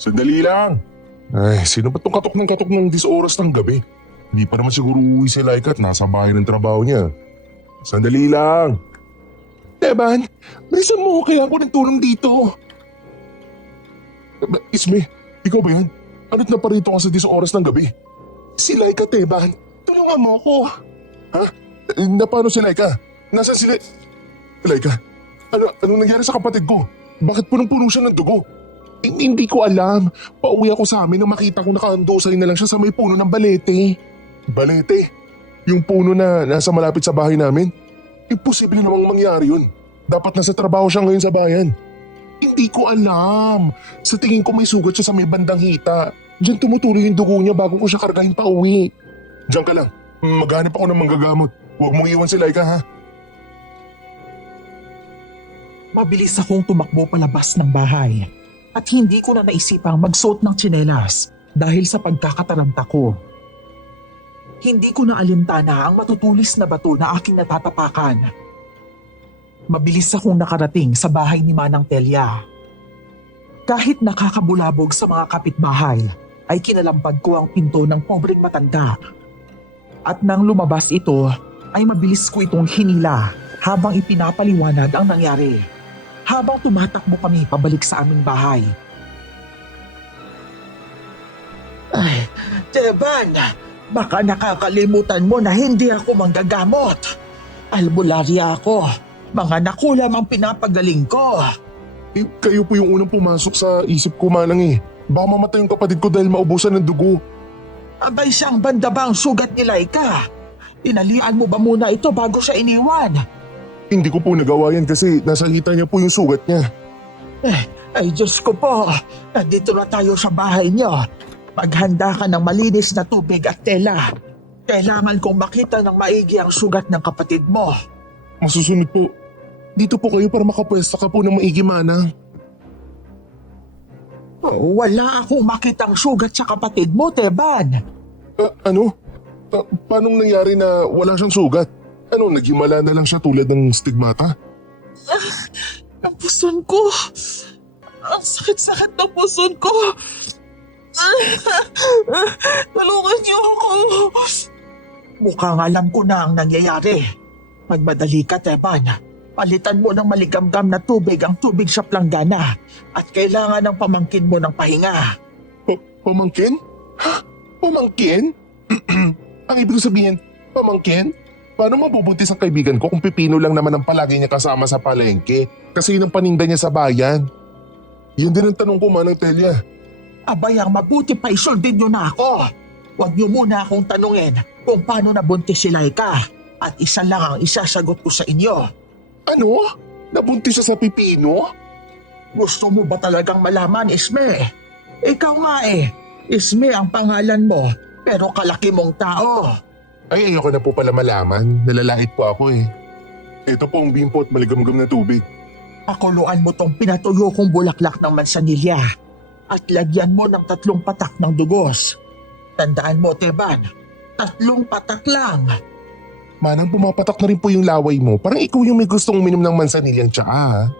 Sandali lang. Ay, sino ba itong katok ng 10 oras ng gabi? Hindi pa naman siguro uuwi si Laika at nasa bahay ng trabaho niya. Sandali lang. Teban, bilisan mo kaya ako ng tulong dito. Isme, ikaw ba yan? Ano't naparito ka sa 10 oras ng gabi? Si Laika, Teban. Tulungan mo ako. Ha? Na paano si Laika? Nasaan si Laika? Ano nangyari sa kapatid ko? Bakit punong-puno siya ng dugo? Hindi ko alam. Pauwi ako sa amin nang makita ko nakahandusay na lang siya sa may puno ng balete. Balete? Yung puno na nasa malapit sa bahay namin? Imposible namang mangyari yun. Dapat nasa trabaho siya ngayon sa bayan. Hindi ko alam. Sa tingin ko may sugat siya sa may bandang hita. Diyan tumutuloy yung dugo niya bago ko siya kargahin pa uwi. Diyan ka lang. Maghanap ako ng manggagamot. Huwag mong iwan si Laika ha. Mabilis akong tumakbo palabas ng bahay at hindi ko na naisipang magsuot ng tsinelas dahil sa pagkakataranta ko. Hindi ko na alintana ang matutulis na bato na aking natatapakan. Mabilis akong nakarating sa bahay ni Manang Telia. Kahit nakakabulabog sa mga kapitbahay, ay kinalampag ko ang pinto ng pobreng matanda. At nang lumabas ito, ay mabilis ko itong hinila habang ipinapaliwanag ang nangyari. Habang tumatakbo kami pabalik sa aming bahay. Ay, Teban, baka nakakalimutan mo na hindi ako manggagamot. Albularya ako. Mga nakulam ang pinapagaling ko. Kayo po yung unang pumasok sa isip ko, Manang eh. Baka mamatay yung kapatid ko dahil maubusan ng dugo. Abay siyang bandabang sugat ni Laika. Inalian mo ba muna ito bago siya iniwan? Hindi ko po nagawa yan kasi nasa hita niya po yung sugat niya. Ay Diyos ko po, nandito na tayo sa bahay niyo. Maghanda ka ng malinis na tubig at tela. Kailangan kong makita ng maigi ang sugat ng kapatid mo. Masusunod po. Dito po kayo para makapwesta ka po ng maigi, Manang. Wala akong makitang sugat sa kapatid mo, Teban. Ano? Paanong nangyari na wala siyang sugat? Ano, naghimala na lang siya tulad ng stigmata? Ang puson ko. Ang sakit-sakit ng puson ko. Tulungan niyo ako. Mukhang alam ko na ang nangyayari. Magmadali ka, Teban. Palitan mo ng maligamgam na tubig ang tubig sa planggana at kailangan ng pamangkin mo ng pahinga. Pamangkin? Ha? Pamangkin? Ang ibig sabihin, pamangkin? Paano mabubuntis ang kaibigan ko kung pipino lang naman ang palagi niya kasama sa palengke? Kasi yun ang paninda niya sa bayan. Yun din ang tanong ko, Manang Telia. Abay, ang mabuti pa isoldin niyo na ako. Huwag niyo muna akong tanungin kung paano nabuntis si Laika at isa lang ang isasagot ko sa inyo. Ano? Nabuntis siya sa pipino? Gusto mo ba talagang malaman, Isme? Ikaw nga eh. Isme ang pangalan mo, pero kalaki mong tao. Ay, ayoko na po pala malaman. Nalalait po ako eh. Ito po ang bimpo at maligamgam na tubig. Pakuluan mo tong pinatuyo kong bulaklak ng mansanilya at lagyan mo ng 3 patak ng dugos. Tandaan mo, Teban, 3 patak lang. Manang, pumapatak na rin po yung laway mo. Parang ikaw yung may gustong uminom ng mansanilyang tsaa.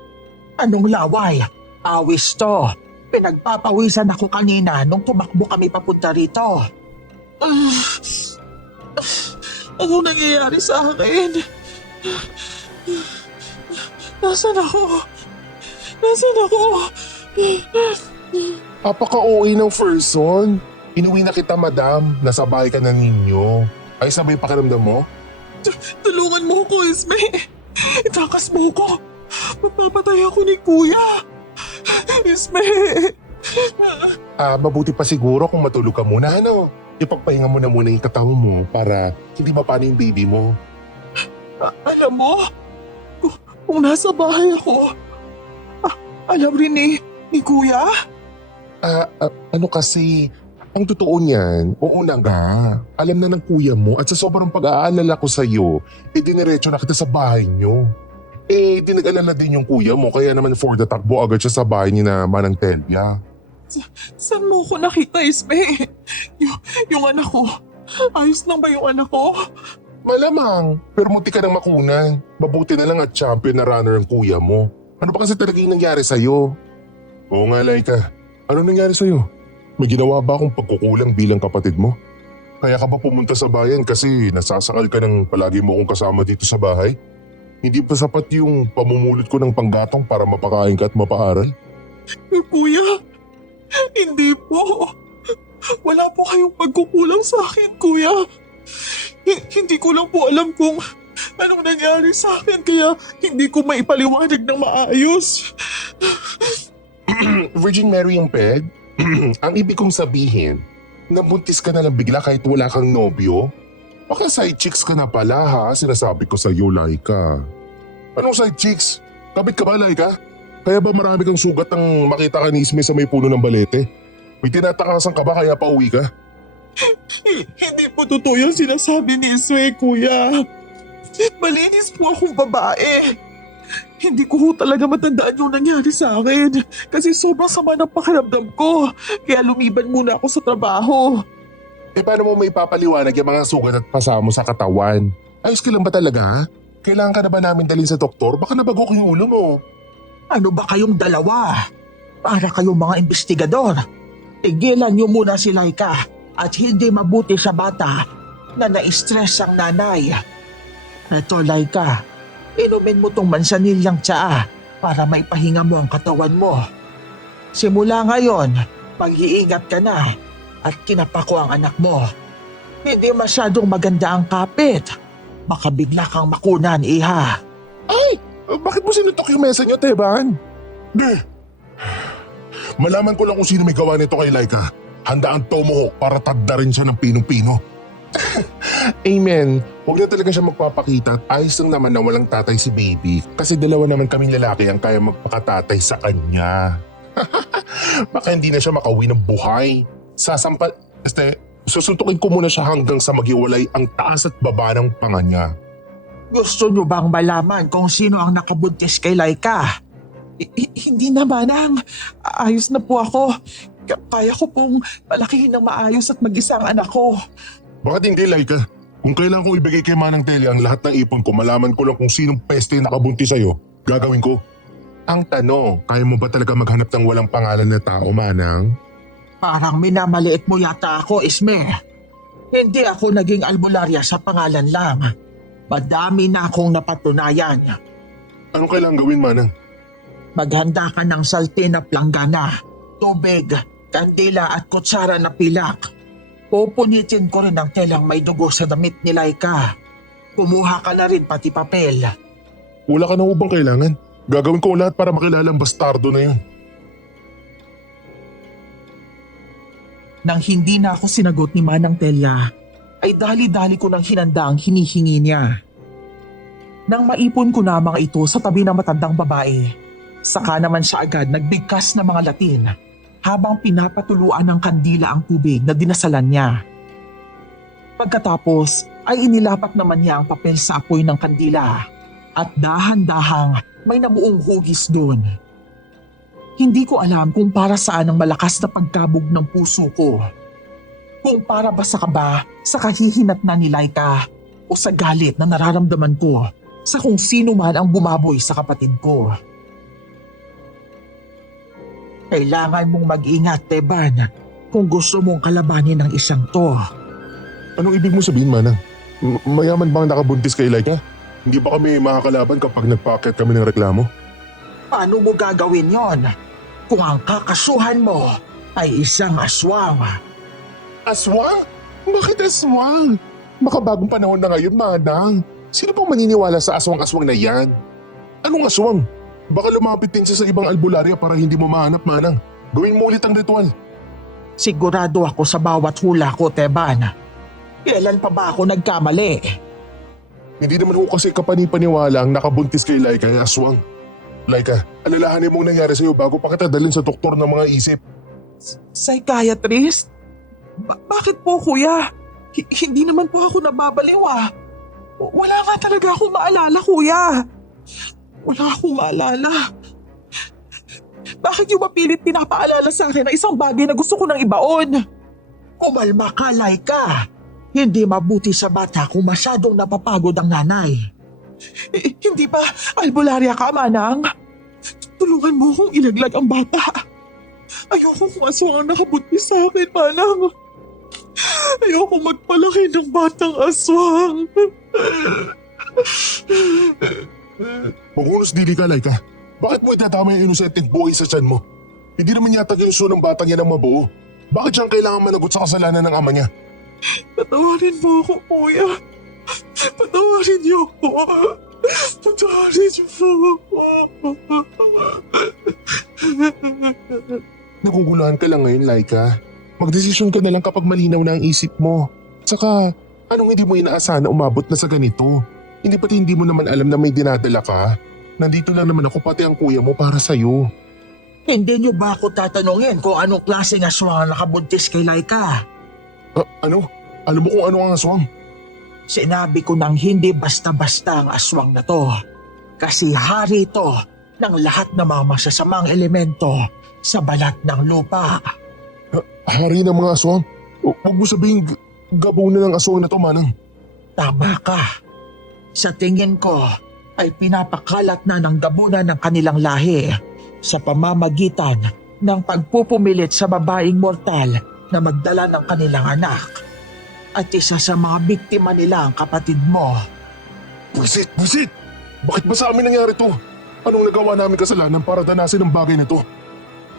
Anong laway? Awis to. Pinagpapawisan ako kanina nung tumakbo kami papunta rito. Ano nangyayari sa akin? Nasaan ako? Nasaan ako? Apaka-OA ng person. Inuwi na kita, madam. Nasa bahay ka na ninyo. Ay, sabay pakiramdam mo? Tulungan mo ako, Isme. Itakas mo ko. Mapapatay ako ni Kuya. Isme. Mabuti pa siguro kung matulog ka muna, ano? Ipagpahinga mo na muna yung katawan mo para hindi mapano yung baby mo. Alam mo, kung nasa bahay ako, alam rin ni Kuya? Ano kasi, ang totoo niyan, oo na nga. Alam na ng kuya mo at sa sobrang pag-aalala ko sa'yo, diniretso na kita sa bahay niyo. Dinag-alala din yung kuya mo kaya naman for the takbo agad siya sa bahay ni na Manang Telia. Saan mo ko nakita, Isme? Yung anak ko. Ayos lang ba yung anak ko? Malamang, pero munti ka nang makunan. Mabuti na lang at champion na runner ang kuya mo. Ano pa kasi talaga yung nangyari sa'yo? Oo nga, Laika. Ano nangyari sa'yo? May ginawa ba akong pagkukulang bilang kapatid mo? Kaya ka ba pumunta sa bayan kasi nasasakal ka ng palagi mo akong kasama dito sa bahay? Hindi pa sapat yung pamumulot ko ng panggatong para mapakain ka at mapaaral? Kuya, hindi po. Wala po kayong pagkukulang sa akin, kuya. Hindi ko lang po alam kung anong nangyari sa akin kaya hindi ko maipaliwanag ng maayos. Virgin Mary yung peg? Ang ibig kong sabihin, nabuntis ka na lang bigla kahit wala kang nobyo? Baka side chicks ka na pala ha, sinasabi ko sa'yo, Laika. Anong side chicks? Kabit ka ba, Laika? Kaya ba marami kang sugat ang makita ka ni Isme sa may puno ng balete? May tinatakasan ka ba kaya pauwi ka? Hindi po totoo yung sinasabi ni Iswe, kuya. Malinis po akong babae. Hindi ko ho talaga matandaan yung nangyari sa akin kasi sobrang sama ng pakiramdam ko. Kaya lumiban muna ako sa trabaho. Paano mo may papaliwanag yung mga sugat at pasa mo sa katawan? Ayos ka lang ba talaga ha? Kailangan ka na ba namin dalhin sa doktor? Baka nabagok yung ulo mo. Ano ba kayong dalawa? Para kayong mga investigador. Tigilan niyo muna si Laika at hindi mabuti sa bata na na-stress ang nanay. Eto, Laika, inumin mo tong mansanilyang tsaa para maipahinga mo ang katawan mo. Simula ngayon, mag-iingat ka na at kinapa ko ang anak mo. Hindi masyadong maganda ang kapit. Baka bigla kang makunan, iha. Ay! Bakit mo sinutok yung mesa niyo, Teban? Malaman ko lang kung sino may gawa nito kay Laika. Handa ang tomahawk para tagda rin siya ng pinong-pino. Amen. Huwag na talaga siya magpapakita at ayos lang naman na walang tatay si baby. Kasi dalawa naman kaming lalaki ang kaya magpakatatay sa kanya. Baka hindi na siya makauwi ng buhay. Susuntukin ko muna siya hanggang sa maghiwalay ang taas at baba ng panga niya. Gusto niyo bang malaman kung sino ang nakabuntis kay Laika? Hindi naman ang ayos na po ako. Kaya ko pong palakihin ng maayos at mag-isa ang anak ko. Bakit hindi, Laika? Kung kailangan kong ibigay kay Manang Telly ang lahat ng ipon ko, malaman ko lang kung sinong peste yung nakabuntis sa'yo, gagawin ko. Ang tanong, kaya mo ba talaga maghanap ng walang pangalan na tao, Manang? Parang minamaliit mo yata ako, Isme. Hindi ako naging albularya sa pangalan lang. Madami na akong napatunayan. Anong kailangan gawin, Manang? Maghanda ka ng salte na planggana, tubig, kandila at kutsara na pilak. Pupunitin ko rin ang telang may dugo sa damit ni Laika. Kumuha ka na rin pati papel. Wala ka na ubang kailangan. Gagawin ko ang lahat para makilala ang bastardo na yun. Nang hindi na ako sinagot ni Manang Telia, ay dali-dali ko nang hinanda ang hinihingi niya. Nang maipon ko na mga ito sa tabi ng matandang babae, saka naman siya agad nagbigkas ng mga latin habang pinapatuluan ng kandila ang tubig na dinasalan niya. Pagkatapos ay inilapat naman niya ang papel sa apoy ng kandila at dahan-dahang may nabuong hugis doon. Hindi ko alam kung para saan ang malakas na pagkabog ng puso ko. Kung para ba sa kaba sa kahihinat na ni Laika o sa galit na nararamdaman ko sa kung sino man ang bumaboy sa kapatid ko. Kailangan mong mag-ingat, Teban, kung gusto mong kalabanin ng isang to. Anong ibig mo sabihin, Manang? Mayaman bang nakabuntis kay Laika? Hindi ba kami makakalaban kapag nagpaakyat kami ng reklamo? Paano mo gagawin yon kung ang kakasuhan mo ay isang aswang? Aswang? Bakit aswang? Makabagong panahon na ngayon, Manang. Sino pang maniniwala sa aswang-aswang na yan? Anong aswang? Baka lumapit din siya sa ibang albularya para hindi mo mahanap, Manang. Gawin mo ulit ang ritual. Sigurado ako sa bawat hula ko, Teban. Kailan pa ba ako nagkamali? Hindi naman ko kasi kapanipaniwala ang nakabuntis kay Laika ay aswang. Laika, alalahanin mong nangyari sa'yo bago pa kita dalhin sa doktor ng mga isip. Psychiatrist? Bakit po, kuya? Hindi naman po ako nababaliw ah. Wala nga talaga akong maalala, kuya. Wala akong maalala. Bakit yung mapilit pinapaalala sa akin na isang bagay na gusto ko nang ibaon? Kumalma ka, Laika. Hindi mabuti sa bata kung masyadong napapagod ang nanay. Hindi ba albularya ka, Manang? Tulungan mo kong ilaglag ang bata. Ayoko kung aswang ang nakabuntis sa akin, Manang. Ayoko magpalaki ng batang aswang. Maghunos dili ka, Laika. Bakit mo itatama yung inosenteng buhay sa tiyan mo? Hindi naman yata ginusto ng batang yan ang mabuo. Bakit siyang kailangan managot sa kasalanan ng ama niya? Patawarin mo ako, kuya. Patawarin niyo ako. Patawarin niyo ako. Naguguluhan ka lang ngayon, Laika. Magdesisyon ka na lang kapag malinaw na ang isip mo. Saka, anong hindi mo inaasahan na umabot na sa ganito? Hindi mo naman alam na may dinadala ka? Nandito lang naman ako pati ang kuya mo para sa'yo. Hindi niyo ba ako tatanungin kung anong klaseng aswang ang nakabuntis kay Laika? Ano? Alam mo kung ano ang aswang? Sinabi ko nang hindi basta-basta ang aswang na to. Kasi hari ito ng lahat ng mga masasamang elemento sa balat ng lupa. Hari ng mga aswang? Huwag mo sabihin gabunan ng aswang na to, Manang. Tama ka. Sa tingin ko ay pinapakalat na ng gabunan ng kanilang lahi sa pamamagitan ng pagpupumilit sa babaeng mortal na magdala ng kanilang anak. At isa sa mga biktima nila ang kapatid mo. Busit! Bakit ba sa amin nangyari to? Anong nagawa namin kasalanan para danasin ang bagay na to?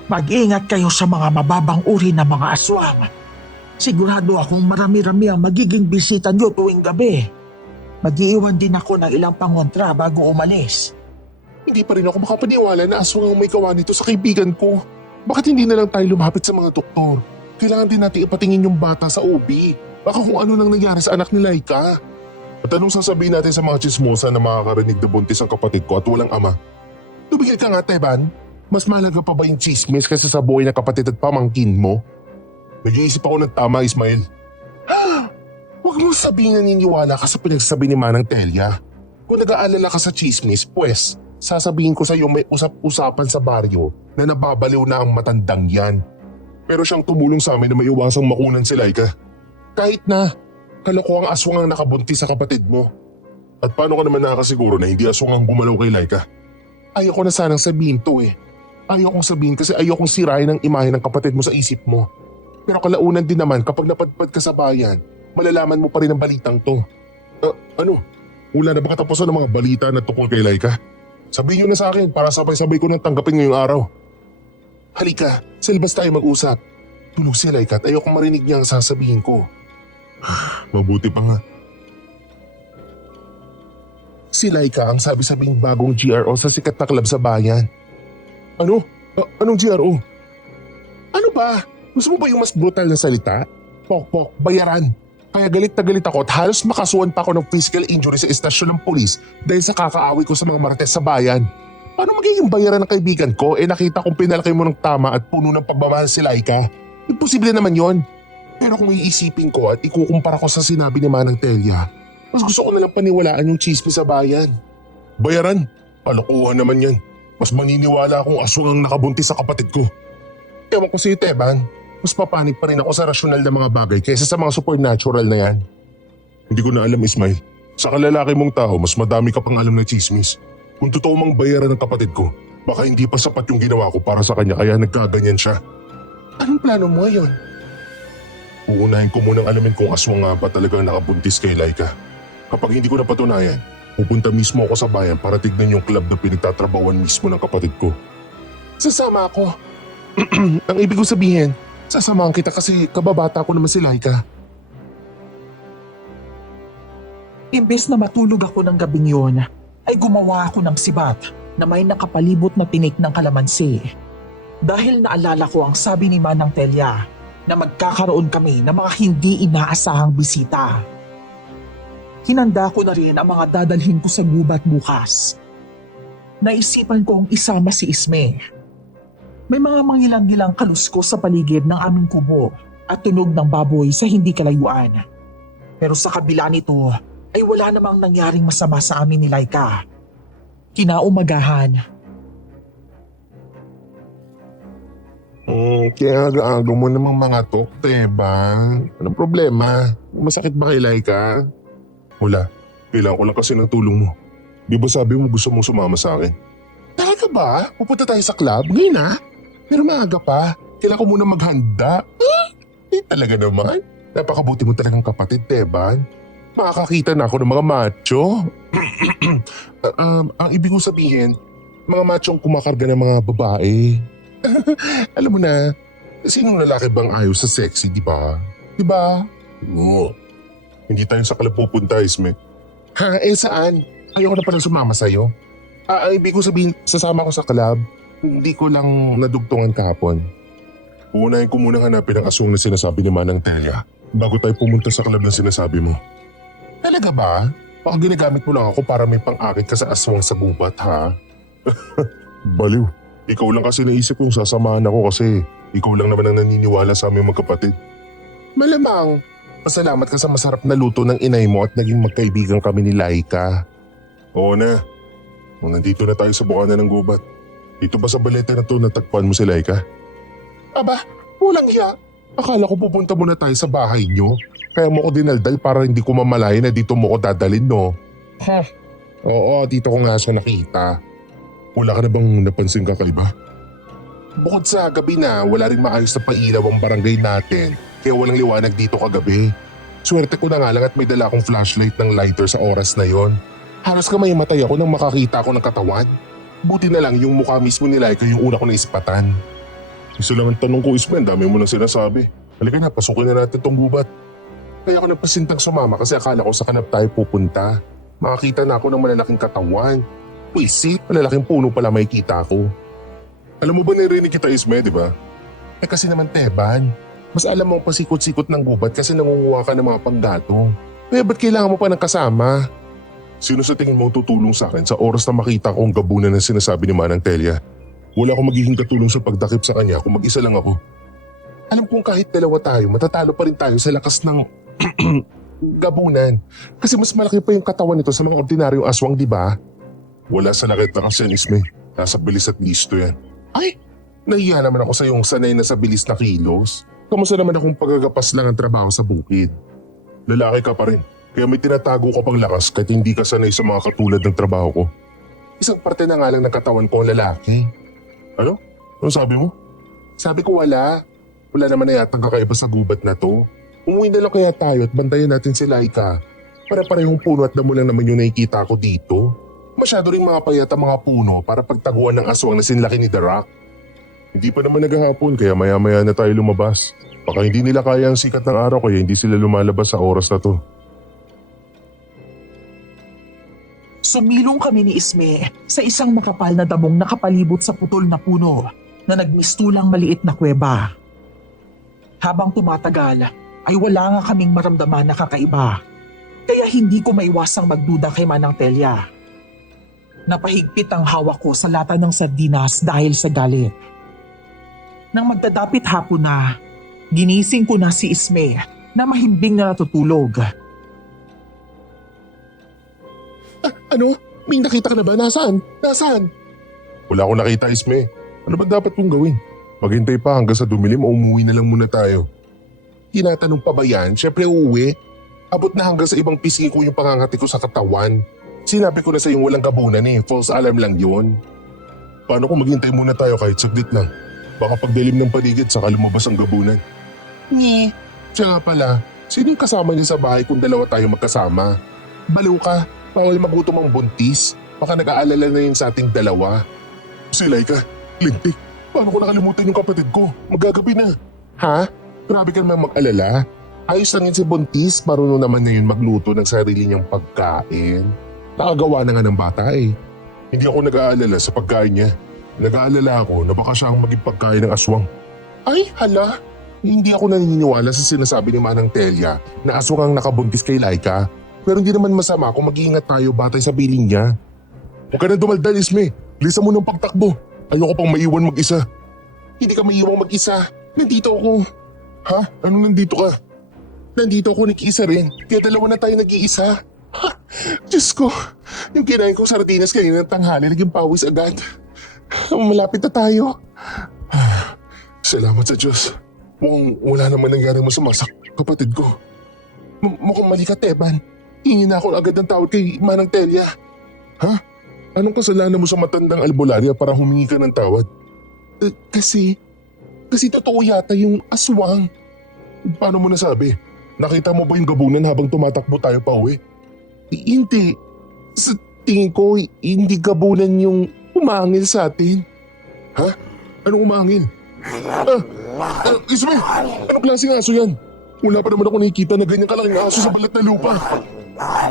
Mag-ingat kayo sa mga mababang uri ng mga aswang. Sigurado akong marami-rami ang magiging bisita nyo tuwing gabi. Mag-iiwan din ako ng ilang pangontra bago umalis. Hindi pa rin ako makapaniwala na aswang ang may gawa nito sa kaibigan ko. Bakit hindi na lang tayo lumapit sa mga doktor? Kailangan din natin ipatingin yung bata sa OB. Baka kung ano nang nangyari sa anak ni Laika. At anong sasabihin natin sa mga chismosa na makakarinig na buntis ang kapatid ko at walang ama? Tumigil ka nga, Teban. Mas mahalaga pa ba yung chismis kaysa sa buhay na kapatid at pamangkin mo? Nag-iisip ako ng tama, Ismail. Huwag mo sabihin naniniwala ka sa pinagsasabi ni Manang Telia. Kung nag-aalala ka sa chismis, pues, sasabihin ko sa iyo may usap-usapan sa baryo na nababaliw na ang matandang yan. Pero siyang tumulong sa amin na may iwasang makunan si Laika. Kahit na, kalokohang aswang ang nakabuntis sa kapatid mo. At paano ka naman nakakasiguro na hindi aswang ang gumalaw kay Laika? Ayaw ko na sanang sabihin to eh. Ayaw kong sabihin kasi ayaw kong sirain ang imahe ng kapatid mo sa isip mo. Pero kalaunan din naman kapag napadpad ka sa bayan, malalaman mo pa rin ang balitang to. Ano? Wala na ba katapusan ng mga balita na tungkol kay Laika? Sabihin nyo na sa akin para sabay-sabay ko nang tanggapin ngayong araw. Halika, sa labas tayo mag-usap. Tulog si Laika at ayokong marinig niya ang sasabihin ko. Mabuti pa nga. Si Laika ang sabi-sabing bagong GRO sa sikat na club sa bayan. Ano? Anong GRO? Ano ba? Gusto mo ba yung mas brutal na salita? Pok, bayaran. Kaya galit na galit ako at halos makasuhan pa ako ng physical injury sa estasyon ng polis dahil sa kakaaway ko sa mga marites sa bayan. Paano magiging bayaran ng kaibigan ko nakita kong pinalaki mo ng tama at puno ng pagmamahal si Laika? Imposible naman yon. Pero kung iisipin ko at ikukumpara ko sa sinabi ni Manang Telia, mas gusto ko nalang paniwalaan yung chismis sa bayan. Bayaran? Kalokohan naman yan. Mas maniniwala akong aswang ang nakabuntis sa kapatid ko. Ewan ko sa'yo, Teban. Mas papanig pa rin ako sa rasyonal na mga bagay kaysa sa mga supernatural na yan. Hindi ko na alam, Ismail. Sa kalalaki mong tao, mas madami ka pang alam na chismis. Kung totoo mang bayaran ng kapatid ko, baka hindi pa sapat yung ginawa ko para sa kanya kaya nagkaganyan siya. Anong plano mo ngayon? Uunahin ko munang alamin kung aswang nga ba talagang nakabuntis kay Laika. Kapag hindi ko napatunayan, pupunta mismo ako sa bayan para tignan yung club na pinagtatrabawan mismo ng kapatid ko. Sasama ako. Ang ibig ko sabihin, sasamahan kita kasi kababata ko naman si Laika. Imbes na matulog ako ng gabing yun, ay gumawa ako ng sibat na may nakapalibot na tinik ng kalamansi. Dahil naalala ko ang sabi ni Manang Telia na magkakaroon kami ng mga hindi inaasahang bisita. Hinanda ko na rin ang mga dadalhin ko sa gubat bukas. Naisipan kong isama si Isme. May mga mangilang-gilang kaluskos sa paligid ng aming kubo at tunog ng baboy sa hindi kalayuan. Pero sa kabila nito ay wala namang nangyaring masama sa amin ni Laika. Kinaumagahan. Kaya aga-aga mo namang mga tokte ba? Anong problema? Masakit ba kay Laika? Wala. Kailangan ko lang kasi ng tulong mo. Di ba sabi mo gusto mong sumama sa akin? Talaga ba? Pupunta tayo sa club? Ngayon na? Pero maaga pa. Kailangan ko muna maghanda. Talaga naman. Napakabuti mo talagang kapatid, Teban. Makakakita na ako ng mga macho. Ang ibig ko sabihin, mga machong kumakarga ng mga babae. Alam mo na, sinong lalaki bang ayaw sa sexy, di ba? Di ba? Oo. Hindi tayo sa club pupunta, Isme. Ha? Saan? Ayoko na pala sumama sa'yo. Ang ibig ko sabihin, sasama ko sa club. Hindi ko lang nadugtungan kahapon. Unahin ko muna hanapin ang aswang na sinasabi ni Manang Telia bago tayo pumunta sa club na sinasabi mo. Talaga ba? Baka ginagamit mo lang ako para may pang-akit ka sa aswang sa gubat, ha? Baliw. Ikaw lang kasi naisip kong sasamahan ako kasi ikaw lang naman ang naniniwala sa aming magkapatid. Malamang. Pasalamat ka sa masarap na luto ng inay mo at naging magkaibigan kami ni Laika. Oo na. Nandito na tayo sa bukana ng gubat. Dito ba sa balete na to natagpuan mo si Laika? Aba, walang hiya. Akala ko pupunta muna tayo sa bahay nyo. Kaya mo ko dinaldal para hindi ko mamalayan na dito mo ko dadalin, no? Ha? Oo, dito ko nga siya nakita. Wala ka na bang napansin kakaiba? Bukod sa gabi na, wala rin maayos na pailaw ang barangay natin. Kaya walang liwanag dito kagabi. Swerte ko na nga lang at may dala akong flashlight ng lighter sa oras na yon. Halos kamay matay ako nang makakita ako ng katawan. Buti na lang yung mukha mismo ni Laika yung una ko naispatan. Isa lang ang tanong ko, Ismen, dami mo nang sinasabi. Halika na, pasukin na natin tong gubat. Kaya ako nagpasintang sumama kasi akala ko sa kanap tayo pupunta. Makakita na ako ng malalaking katawan. Wisit, malalaking puno pala makikita ko. Alam mo ba narinig kita, Isme, di ba? Kasi naman, Teban, mas alam mo ang pasikot-sikot ng gubat kasi nangunguha ka ng mga panggatong. Kaya ba't kailangan mo pa ng kasama? Sino sa tingin mo tutulong sa akin sa oras na makita ko ang gabunan na sinasabi ni Manang Telia? Wala akong magiging katulong sa pagdakip sa kanya kung mag-isa lang ako. Alam kong kahit dalawa tayo, matatalo pa rin tayo sa lakas ng gabunan. Kasi mas malaki pa yung katawan nito sa mga ordinaryong aswang, di ba? Wala sa lakit na kasi yan, Isme. Nasa bilis at listo yan. Ay, nahiya naman ako sa yung sanay na sa bilis na kilos. Kamusta naman akong pagagapas lang ang trabaho sa bukid? Lalaki ka pa rin, kaya may tinatago ka pang lakas kahit hindi ka sanay sa mga katulad ng trabaho ko. Isang parte na nga lang ng katawan ko ang lalaki. Ano? Ano sabi mo? Sabi ko wala. Wala naman na yatang kakaiba sa gubat na to. Umuwi na lang kaya tayo at bantayan natin si Laika. Para-parehong puno at damo lang naman yung nakikita ko dito. Masyado rin mga payat ang mga puno para pagtaguan ng aswang na sinlaki ni The Rock. Hindi pa naman naghahapon kaya maya-maya na tayo lumabas. Baka hindi nila kaya ang sikat ng araw kaya hindi sila lumalabas sa oras na to. Sumilong kami ni Isme sa isang makapal na damong nakapalibot sa putol na puno na nagmistulang maliit na kuweba. Habang tumatagal ay wala nga kaming maramdaman na kakaiba. Kaya hindi ko maiwasang magduda kay Manang Telia. Napahigpit ang hawak ko sa lata ng sardinas dahil sa galit. Nang magdadapit hapon na, ginising ko na si Isme na mahimbing na natutulog. Ano? May nakita ka na ba? Nasaan? Nasaan? Wala akong nakita, Isme. Ano ba dapat kong gawin? Maghintay pa hanggang sa dumilim o umuwi na lang muna tayo. Tinatanong pa ba yan? Siyempre uuwi. Abot na hanggang sa ibang pisngi ko yung pangangati ko sa katawan. Sinabi ko na sa yung walang gabunan eh. False alarm lang yun. Paano kung maghintay muna tayo kahit saglit lang? Baka pagdilim ng paligid saka lumabas ang gabunan. Nye. Siya nga pala, sino yung kasama niya sa bahay kung dalawa tayo magkasama? Baliw ka. Bawal magutom ang buntis. Baka nag-aalala na yun sa ating dalawa. Si Laika, lintik. Paano ko nakalimutan yung kapatid ko? Magagabi na. Ha? Grabe ka naman mag-alala. Ayos lang yun si buntis. Marunong naman na yun magluto ng sarili niyang pagkain. Nakagawa na nga ng bata eh. Hindi ako nag-aalala sa pagkain niya. Nag-aalala ako na baka siya ang maging pagkain ng aswang. Ay, hala. Hindi ako naniniwala sa sinasabi ni Manang Telia na aswang ang nakabuntis kay Laika. Pero hindi naman masama kung mag-iingat tayo batay sa biling niya. Huwag ka na dumaldal, Isme. Bilisan mo ng pagtakbo. Ayoko pang maiwan mag-isa. Hindi ka maiwan mag-isa. Nandito ako. Ha? Ano nandito ka? Nandito ako nag-iisa rin. Kaya dalawa na tayo nag-iisa. Ha? Diyos ko. Yung kinain kong sardinas kanina ng tanghali naging pawis agad. Malapit na tayo. Salamat sa Diyos. Mukhang wala naman nangyari masama sa kapatid ko. Mukhang mali ka, Teban. Hingi na ako agad ng tawad kay Manang Telia. Ha? Anong kasalanan mo sa matandang albularya para humingi ka ng tawad? Kasi Kasi totoo yata yung aswang. Paano mo nasabi? Nakita mo ba yung gabunan habang tumatakbo tayo pa uwi? Hindi. Sa tingin ko, hindi gabunan yung umangil sa atin. Ha? Anong umangil? Isme! Anong klaseng aso yan? Wala pa naman ako nakikita na ganyan kalaking aso sa balat na lupa.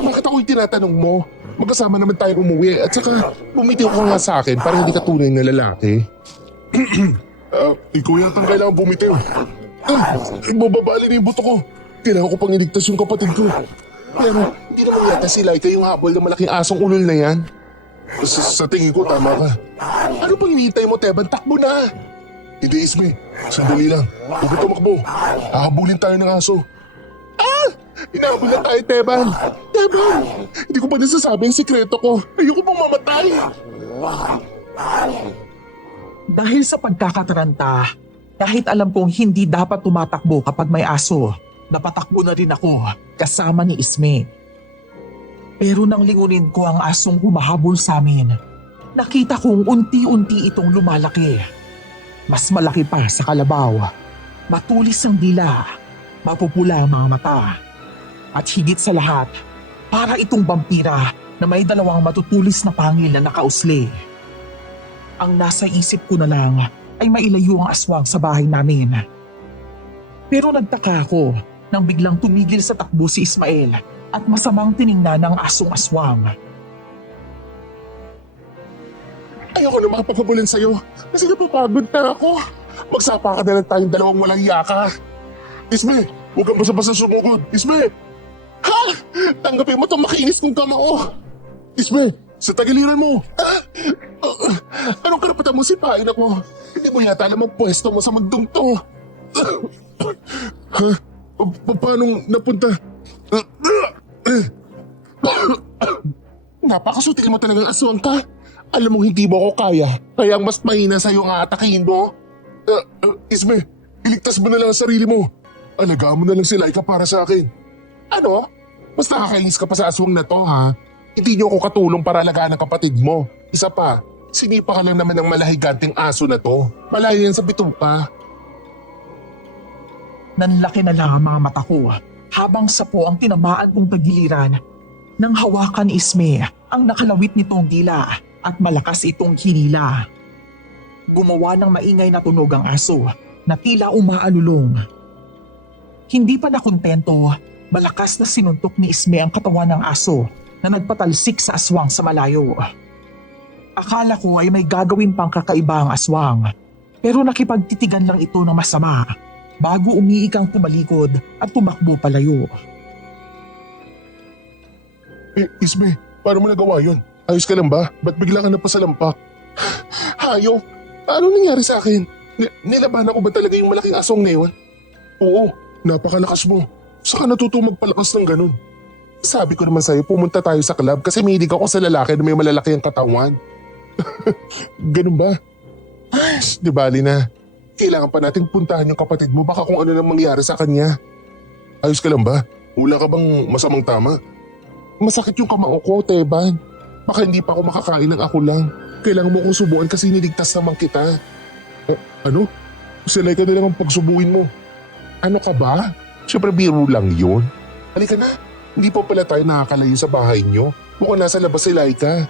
Bakit ako yung tinatanong mo? Magkasama naman tayo umuwi at saka bumitiw ka nga sa akin para hindi ka tunay na lalaki. Ikaw yata ang kailangan bumitiw. Bababali na yung buto ko. Kailangan ko pang iligtas yung kapatid ko. Pero hindi naman yata si Laika yung habol ng malaking asong ulol na yan. Sa tingin ko tama ka. Ano pang hinihintay mo, Teban? Takbo na! Hindi, Isme. Sandali lang. Huwag ka tumakbo. Hahabulin tayo ng aso. Hinahabol na tayo, Teban! Teban! Hindi ko pa nasasabi ang sikreto ko. Ayoko pong mamatay. Dahil sa pagkakataranta, kahit alam kong hindi dapat tumatakbo kapag may aso, napatakbo na rin ako kasama ni Isme. Pero nang lingunin ko ang asong humahabol sa amin, nakita kong unti-unti itong lumalaki. Mas malaki pa sa kalabaw, matulis ang dila, mapupula ang mga mata. At higit sa lahat, para itong vampira na may dalawang matutulis na pangil na nakausli. Ang nasa isip ko na lang ay mailayo ang aswang sa bahay namin. Pero nagtaka ako nang biglang tumigil sa takbo si Ismael at masamang tiningnan ng asong aswang. Ayoko na makapagpabulin sa'yo kasi napapagod na ako. Magsapa ka na lang tayong dalawang walang yaka. Isme, huwag kang basta-basta sumugod. Isme! Ha! Tanggapin mo itong makinis kong kamao. Isme, sa tagiliran mo. Anong karapatan mo sipain ako? Hindi mo yata alam ang pwesto mo sa magdungto. Ha? Paano napunta? Napakasutil mo talagang aswang ka. Alam mo hindi mo ako kaya, kaya ang mas mahina sa'yo ang aatakihin mo. Isme, iligtas mo na lang ang sarili mo. Alagaan mo na lang si Laika para sa akin. Ano? Mas nakakainis ka pa sa aswang na to, ha? Hindi niyo ako katulong para alagaan ang kapatid mo. Isa pa, sinipa ka lang naman ng malahiganting aso na to. Malayo yan sa bituka. Nanlaki na lang ang mga mata ko habang sapo ang tinamaan kong tagiliran. Nang hawakan ni Isme ang nakalawit nitong dila at malakas itong hinila. Gumawa ng maingay na tunog ang aso na tila umaalulong. Hindi pa nakontento, malakas na sinuntok ni Isme ang katawan ng aso na nagpatalsik sa aswang sa malayo. Akala ko ay may gagawin pang kakaiba ang aswang, pero nakipagtitigan lang ito ng masama bago umiikang tumalikod at tumakbo palayo. Isme, paano mo nagawa yun? Ayos ka lang ba? Ba't bigla ka napasalampak? Hayop! Ano nangyari sa akin? Nilabanan ko ba talaga yung malaking asong na yun? Oo, napakalakas mo. Saka natuto magpalakas ng ganun. Sabi ko naman sa'yo, pumunta tayo sa club kasi mahilig ako sa lalaki na may malalaki ang katawan. Ganun ba? Ay, di bali na. Kailangan pa nating puntahan yung kapatid mo baka kung ano nang mangyari sa kanya. Ayos ka lang ba? Wala ka bang masamang tama? Masakit yung kamao ko, Teban. Baka hindi pa ako makakain ng ako lang. Kailangan mo kong subuan kasi niligtas naman kita. Ano? Silay ka na lang ang pagsubuin mo. Ano ka ba? Siyempre biro lang yun. Halika na. Hindi pa pala tayo nakakalayo sa bahay nyo. Mukhang nasa labas si Laika.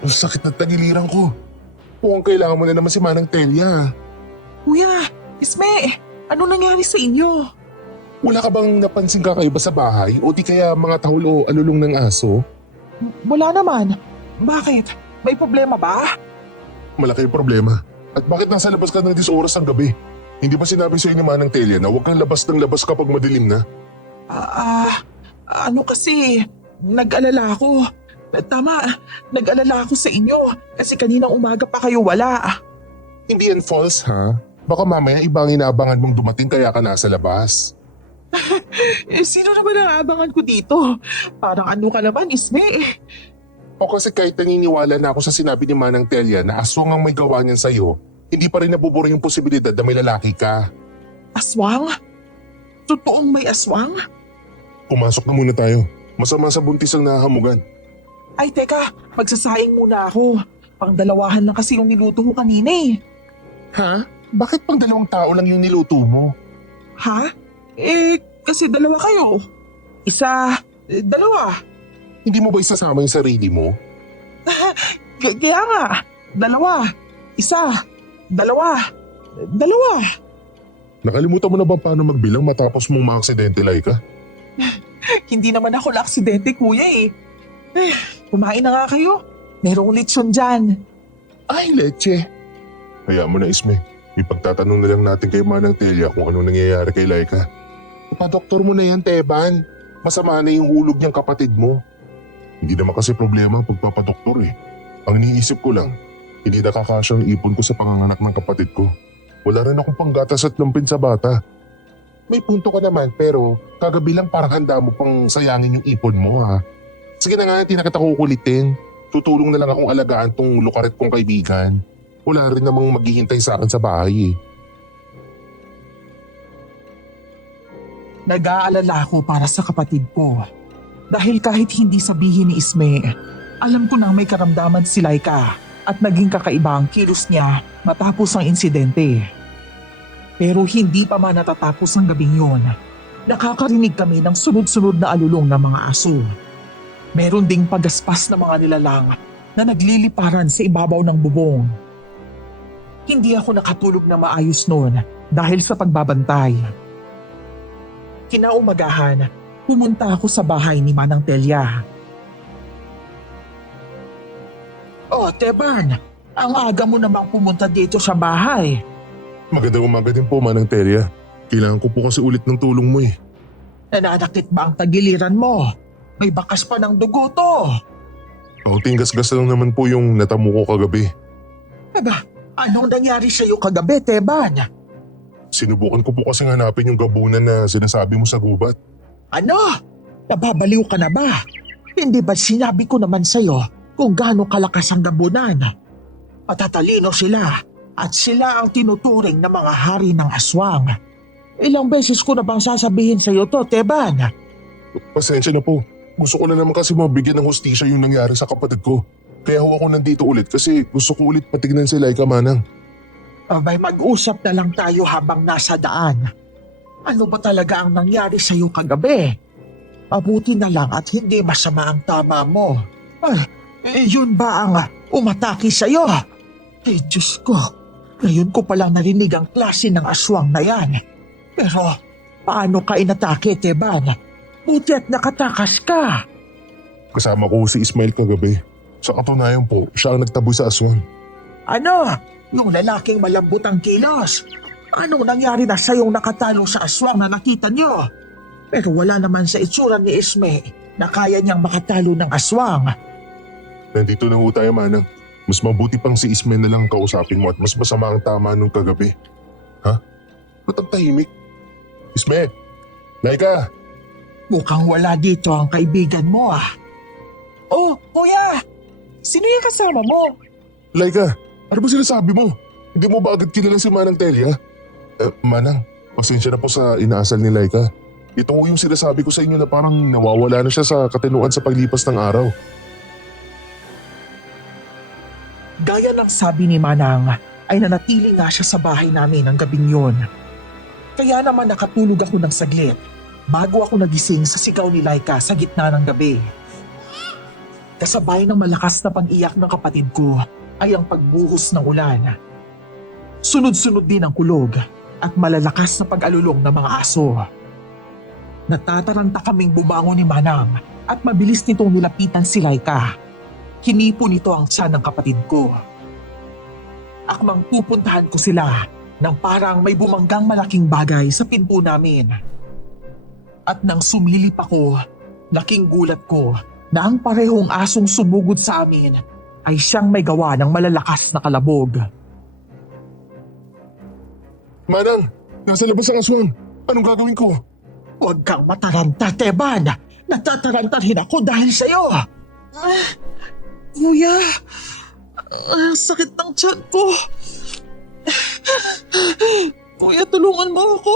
Ang sakit ng tagiliran ko. Mukhang kailangan mo na naman si Manang Telia. Kuya, Isme, ano nangyari sa inyo? Wala ka bang napansin kakaiba sa bahay o di kaya mga tahol o alulong ng aso? Wala naman. Bakit? May problema ba? Malaki yung problema. At bakit nasa labas ka ng 10 oras ng gabi? Hindi ba sinabi sa'yo ni Manang Telia na huwag kang labas ng labas kapag madilim na? Ano kasi, nag-alala ako. Tama, nag-alala ako sa inyo kasi kaninang umaga pa kayo wala. Hindi yan false, ha? Baka mamaya ibang inaabangan mong dumating kaya ka nasa labas. Sino naman ang abangan ko dito? Parang ano ka naman, Isme. O kasi kahit naniniwala na ako sa sinabi ni Manang Telia na aswang ang may gawa niyan sa'yo, hindi pa rin nabubura yung posibilidad na may lalaki ka. Aswang? Totoong may aswang? Pumasok na muna tayo. Masama sa buntis ang nahahamugan. Ay teka, magsasaing muna ako. Pangdalawahan lang kasi yung niluto ko kanina eh. Ha? Bakit pang 2 tao lang yung niluto mo? Ha? Kasi dalawa kayo. Isa, dalawa. Hindi mo ba isasama yung sarili mo? Kaya nga, dalawa. Isa, dalawa. Dalawa. Nakalimutan mo na ba paano magbilang matapos mong maaksidente, Laika? Hindi naman ako na-aksidente, kuya eh. Kumain na nga kayo. Merong lechon dyan. Ay, leche. Kaya mo na, Isme. Ipagtatanong na lang natin kay Manang Telia kung ano nangyayari kay Laika. Ipa-doktor mo na yan, Teban. Masama na yung ulog niyang kapatid mo. Hindi naman kasi problema ang pagpapadoktor eh. Ang iniisip ko lang, hindi nakakasya ang ipon ko sa panganganak ng kapatid ko. Wala rin akong panggatas at lampin sa bata. May punto ka naman pero kagabi lang parang handa mo pang sayangin yung ipon mo ha. Sige na nga, hindi na kita kukulitin. Tutulong na lang akong alagaan tong lukaret kong kaibigan. Wala rin namang maghihintay sa akin sa bahay eh. Nag-aalala ako para sa kapatid ko. Dahil kahit hindi sabihin ni Isme, alam ko nang may karamdaman si Laika at naging kakaiba ang kilos niya matapos ang insidente. Pero hindi pa man natatapos ang gabing yun. Nakakarinig kami ng sunod-sunod na alulong ng mga aso. Meron ding pagaspas na mga nilalang na nagliliparan sa ibabaw ng bubong. Hindi ako nakatulog na maayos noon dahil sa pagbabantay. Kinaumagahan, pumunta ako sa bahay ni Manang Telia. Oh, Teban, ang aga mo namang pumunta dito sa bahay. Magandang umaga din po, Manang Telia. Kailangan ko po kasi ulit ng tulong mo eh. Nananakit ba ang tagiliran mo? May bakas pa ng dugo to. Kaunting gasgas lang naman po yung natamo ko kagabi. Aba, anong nangyari sa'yo kagabi, Teban? Sinubukan ko po kasi hanapin yung gabunan na sinasabi mo sa gubat. Ano? Nababaliw ka na ba? Hindi ba sinabi ko naman sa'yo kung gaano kalakas ang gabunan? Matatalino sila at sila ang tinuturing na mga hari ng aswang. Ilang beses ko na bang sasabihin sa'yo to, Teban? Pasensya na po. Gusto ko na naman kasi mabigyan ng hustisya yung nangyari sa kapatid ko. Kaya ako nandito ulit kasi gusto ko ulit patignan si Laika, Manang. Abay, mag-usap na lang tayo habang nasa daan. Ano ba talaga ang nangyari sa'yo kagabi? Mabuti na lang at hindi masama ang tama mo. Yun ba ang umatake sa'yo? Diyos ko, ngayon ko palang narinig ang klase ng aswang na yan. Pero paano ka inatake, Teban? Buti at nakatakas ka. Kasama ko si Ismail kagabi. Sa katunayan po, siya ang nagtaboy sa aswang. Ano? Yung lalaking malambot ang kilos. Anong nangyari na sa'yong nakatalo sa aswang na nakita niyo? Pero wala naman sa itsura ni Isme na kaya niyang makatalo ng aswang. Nandito na ho tayo, Manang. Mas mabuti pang si Ismail na lang kausapin mo at mas masama ang tama nung kagabi. Ha? Ba't ang tahimik? Ismail! Laika! Mukhang wala dito ang kaibigan mo ah. Oh, kuya! Sino yung kasama mo? Laika! Ano ba sinasabi mo? Hindi mo ba agad kilala si Manang Telia? Manang, pasensya na po sa inaasal ni Laika. Ito ho yung sinasabi ko sa inyo na parang nawawala na siya sa katinuan sa paglipas ng araw. Gaya ng sabi ni Manang, ay nanatili nga siya sa bahay namin ang gabing yun. Kaya naman nakatulog ako ng saglit bago ako nagising sa sigaw ni Laika sa gitna ng gabi. Kasabay ng malakas na pag-iyak ng kapatid ko ay ang pagbuhos ng ulan. Sunod-sunod din ang kulog at malalakas na pag-alulong ng mga aso. Natataranta kaming bumangon ni Manang at mabilis nitong nilapitan si Laika. Hinipo nito ang tiyan ng kapatid ko. Akmang pupuntahan ko sila nang parang may bumanggang malaking bagay sa pinto namin. At nang sumilip ako, laking gulat ko na ang parehong asong sumugod sa amin ay siyang may gawa ng malalakas na kalabog. Manang, nasa labas ang aswang. Anong gagawin ko? Huwag kang mataranta, Teban! Natataranta rin ako dahil sa'yo! Kuya, sakit ng tiyan ko. Kuya, tulungan mo ako.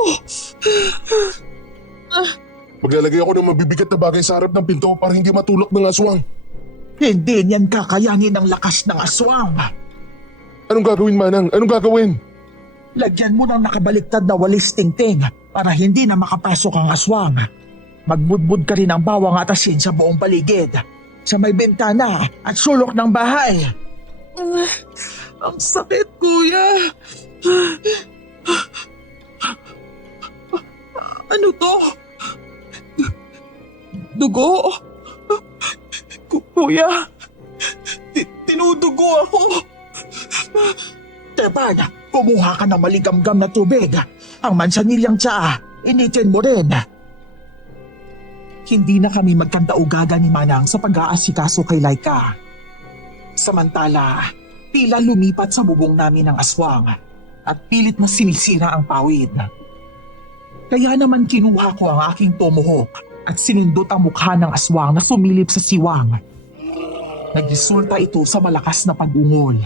Maglalagay ako ng mabibigat na bagay sa harap ng pinto para hindi matulak ng aswang. Hindi niyan kakayanin ang lakas ng aswang. Anong gagawin, Manang? Anong gagawin? Lagyan mo ng nakabaliktad na walis tingting para hindi na makapasok ang aswang. Magbudbud ka rin ng bawang at asin sa buong paligid, sa may bintana at sulok ng bahay. Ang sakit, kuya. Ano to? Dugo? Kuya, tinudugo ako. Teban, kumuha ka ng maligamgam na tubig. Ang mansanilyang tsaa, initin mo rin. Hindi na kami magkandaugaga ni Manang sa pag-aasikaso kay Laika. Samantala, tila lumipat sa bubong namin ang aswang at pilit na sinisira ang pawid. Kaya naman kinuha ko ang aking tomahawk at sinundot ang mukha ng aswang na sumilip sa siwang. Nagresulta ito sa malakas na pag-ungol.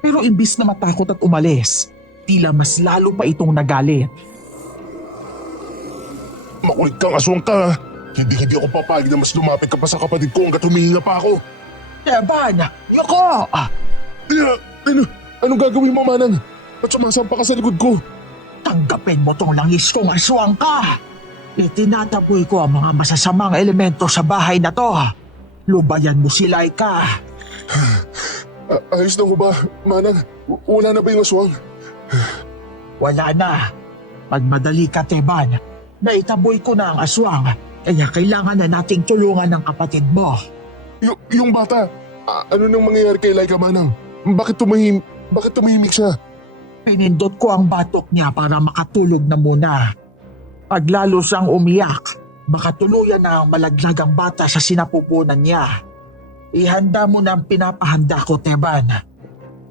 Pero imbis na matakot at umalis, tila mas lalo pa itong nagalit. Makulit kang aswang ka. Hindi ako papayag na mas lumapit ka pa sa kapatid ko hanggat humihinga pa ako. Teban, yoko! Anong gagawin mo, Manang? At sumasampa ka sa likod ko? Tanggapin mo tong langis kong aswang ka! Itinatapoy ko ang mga masasamang elemento sa bahay na to. Lubayan mo si Laika. Ayos na ho ba, Manang? Wala na ba yung aswang? Wala na. Pagmadali ka, Teban. Naitaboy ko na ang aswang. Kaya kailangan na nating tulungan ng kapatid mo. Yung bata, ano nang mangyayari kay Laika, Manang? Bakit tumahimik siya? Pinindot ko ang batok niya para makatulog na muna. Pag lalo siyang umiyak, baka tuluyan na ang malaglag ang bata sa sinapupunan niya. Ihanda mo na ang pinapahanda ko, Teban.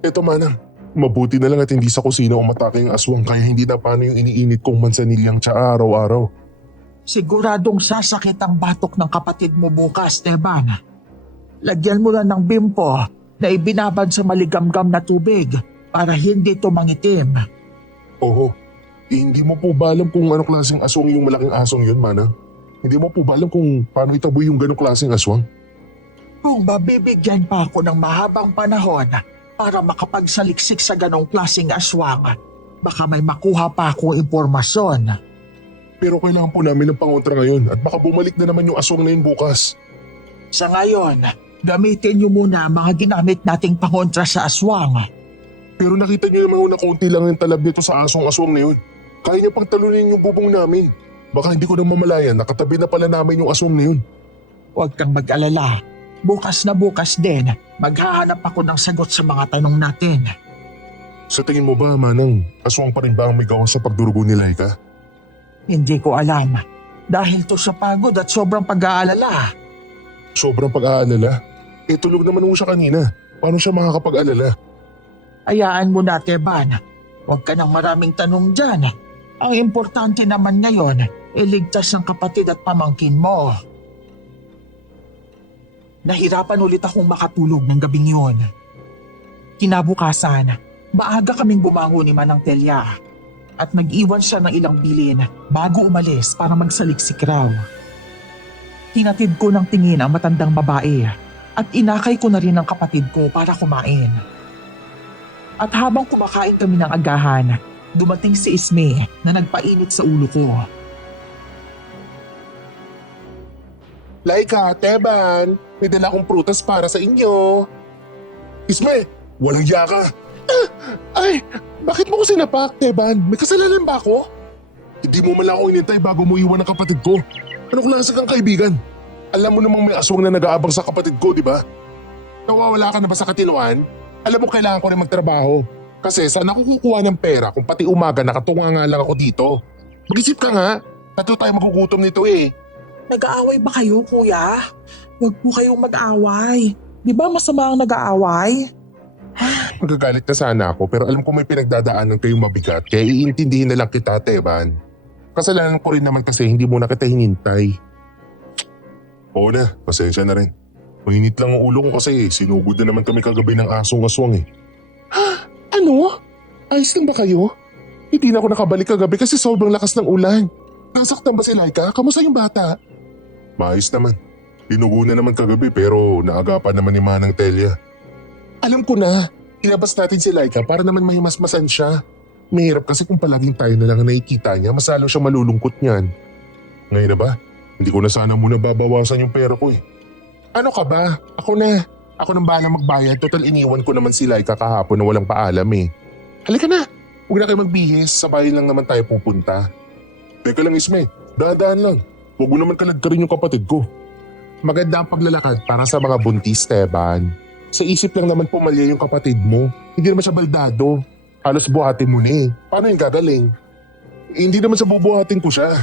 Eto, Manang. Mabuti na lang at hindi sa kusina umatake yung aswang kaya hindi na paano yung iniinit kong mansanilyang tsaa araw-araw. Siguradong sasakit ang batok ng kapatid mo bukas, Teban. Lagyan mo na ng bimpo na ibinabad sa maligamgam na tubig para hindi tumangitim. Oo. Hindi mo po ba alam kung anong klaseng aswang yung malaking aswang yun, Manang? Hindi mo po ba alam kung paano itaboy yung ganong klaseng aswang? Kung mabibigyan pa ako ng mahabang panahon para makapagsaliksik sa ganong klaseng aswang, baka may makuha pa akong impormasyon. Pero kailangan po namin ng pangontra ngayon at baka bumalik na naman yung aswang na yun bukas. Sa ngayon, gamitin niyo muna ang mga ginamit nating pangontra sa aswang. Pero nakita niyo naman na konti lang yung talab nito sa aswang na yun. Kaya niya pang talunin yung bubong namin. Baka hindi ko na mamalayan, nakatabi na pala namin yung aswang na yun. Huwag kang mag-alala. Bukas na bukas din, maghahanap ako ng sagot sa mga tanong natin. Sa tingin mo ba, Manang, aswang pa rin ba ang may gawa sa pagdurugo ni Laika? Hindi ko alam. Dahil to sa pagod at sobrang pag-aalala. Sobrang pag-aalala? Tulog naman mo siya kanina. Paano siya makakapag-alala? Hayaan mo na, Teban. Huwag ka ng maraming tanong dyan. Ang importante naman ngayon, iligtas ang kapatid at pamangkin mo. Nahirapan ulit akong makatulog ng gabing yun. Kinabukasan, maaga kaming bumangon ni Manang Telya at nag-iwan siya ng ilang bilin bago umalis para magsaliksik raw. Hinatid ko ng tingin ang matandang babae at inakay ko na rin ang kapatid ko para kumain. At habang kumakain kami ng agahan, dumating si Isme na nagpainit sa ulo ko. Laika, Teban, may dala akong prutas para sa inyo. Isme, walang yaka. Ay, bakit mo ko sinapak, Teban? May kasalanan ba ako? Hindi mo mala ako inintay bago mo iwan ang kapatid ko. Anong klase kang kaibigan? Alam mo namang may aswang na nag-aabang sa kapatid ko, di ba? Nawawala ka na ba sa katinuan? Alam mo kailangan ko rin magtrabaho. Kasi saan ako kukuha ng pera kung pati umaga nakatunga nga lang ako dito? Mag-isip ka nga. Tatlo tayo magugutom nito eh. Nag-aaway ba kayo, kuya? Huwag po kayong mag-aaway. Di ba masama ang nag-aaway? Magagalit na sana ako pero alam ko may pinagdadaanan kayong mabigat kaya iintindihin na lang kita, Teban. Kasalanan ko rin naman kasi hindi mo na kita hinintay. Oo na, pasensya na rin. Mainit lang ang ulo ko kasi sinugod na naman kami kagabi ng asong-aswang eh. Ha? Ano? Ayos lang ba kayo? Hindi na ako nakabalik kagabi kasi sobrang lakas ng ulan. Nasaktan ba si Laika? Kamusta yung bata? Maayos naman. Tinugo na naman kagabi pero naagapan naman ni Manang Telya. Alam ko na. Ilabas natin si Laika para naman mahimasmasan siya. Mahirap kasi kung palaging tayo na lang ang nakikita niya, mas lalo siya malulungkot niyan. Ngayon na ba? Hindi ko na sana muna babawasan yung pera ko eh. Ano ka ba? Ako na. Ako nang bahala magbayad. Total iniwan ko naman si Laika kahapon na walang paalam eh. Halika na. Huwag na kayo magbihis. Sa bahay lang naman tayo pupunta. Teka lang Isme. Dahan-dahan lang. Huwag mo naman kalagkarin yung kapatid ko. Maganda ang paglalakad para sa mga buntis, Teban. Sa isip lang naman pumalya yung kapatid mo. Hindi naman siya baldado. Halos buhatin mo na eh. Paano yung gagaling? Hindi naman sa bubuhatin ko siya.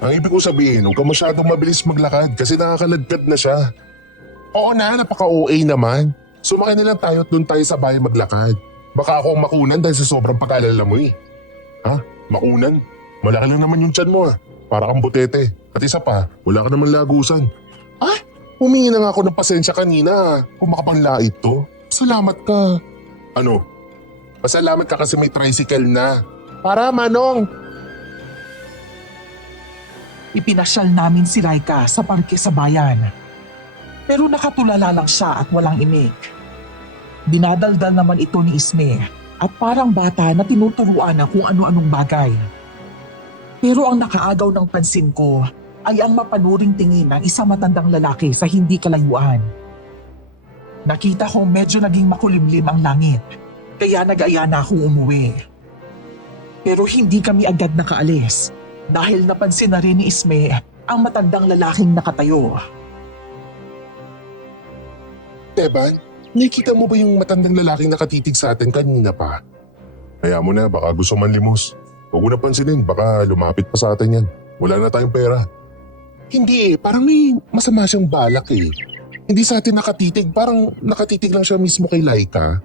Ang ibig ko sabihin, huwag ka masyadong mabilis maglakad kasi nakakaladkad na siya. Oo na, napaka-OA naman. Sumakay na lang tayo at doon tayo sa bahay maglakad. Baka ako ang makunan dahil sa sobrang pag-alala mo eh. Ha? Makunan? Malaki lang naman yung tiyan mo ah. Para kang butete. At isa pa, wala ka naman lagusan. Ay, humingi na nga ako ng pasensya kanina kung makapanglait to. Salamat ka. Ano? Pasalamat ka kasi may tricycle na. Para Manong! Ipinasyal namin si Laika sa parke sa bayan. Pero nakatulala lang siya at walang imik. Dinadaldal naman ito ni Isme at parang bata na tinuturuan na kung ano-anong bagay. Pero ang nakaagaw ng pansin ko ay ang mapanuring tingin ng isang matandang lalaki sa hindi kalayuan. Nakita kong medyo naging makulimlim ang langit, kaya nag-aya na akong umuwi. Pero hindi kami agad nakaalis dahil napansin na rin ni Isme ang matandang lalaking nakatayo. Teban, nakikita mo ba yung matandang lalaking nakatitig sa atin kanina pa? Kaya mo na, baka gusto manlimos. Huwag mo na pansinin, baka lumapit pa sa atin yan. Wala na tayong pera. Hindi eh, parang may masama siyang balak eh. Hindi sa atin nakatitig, parang nakatitig lang siya mismo kay Laika.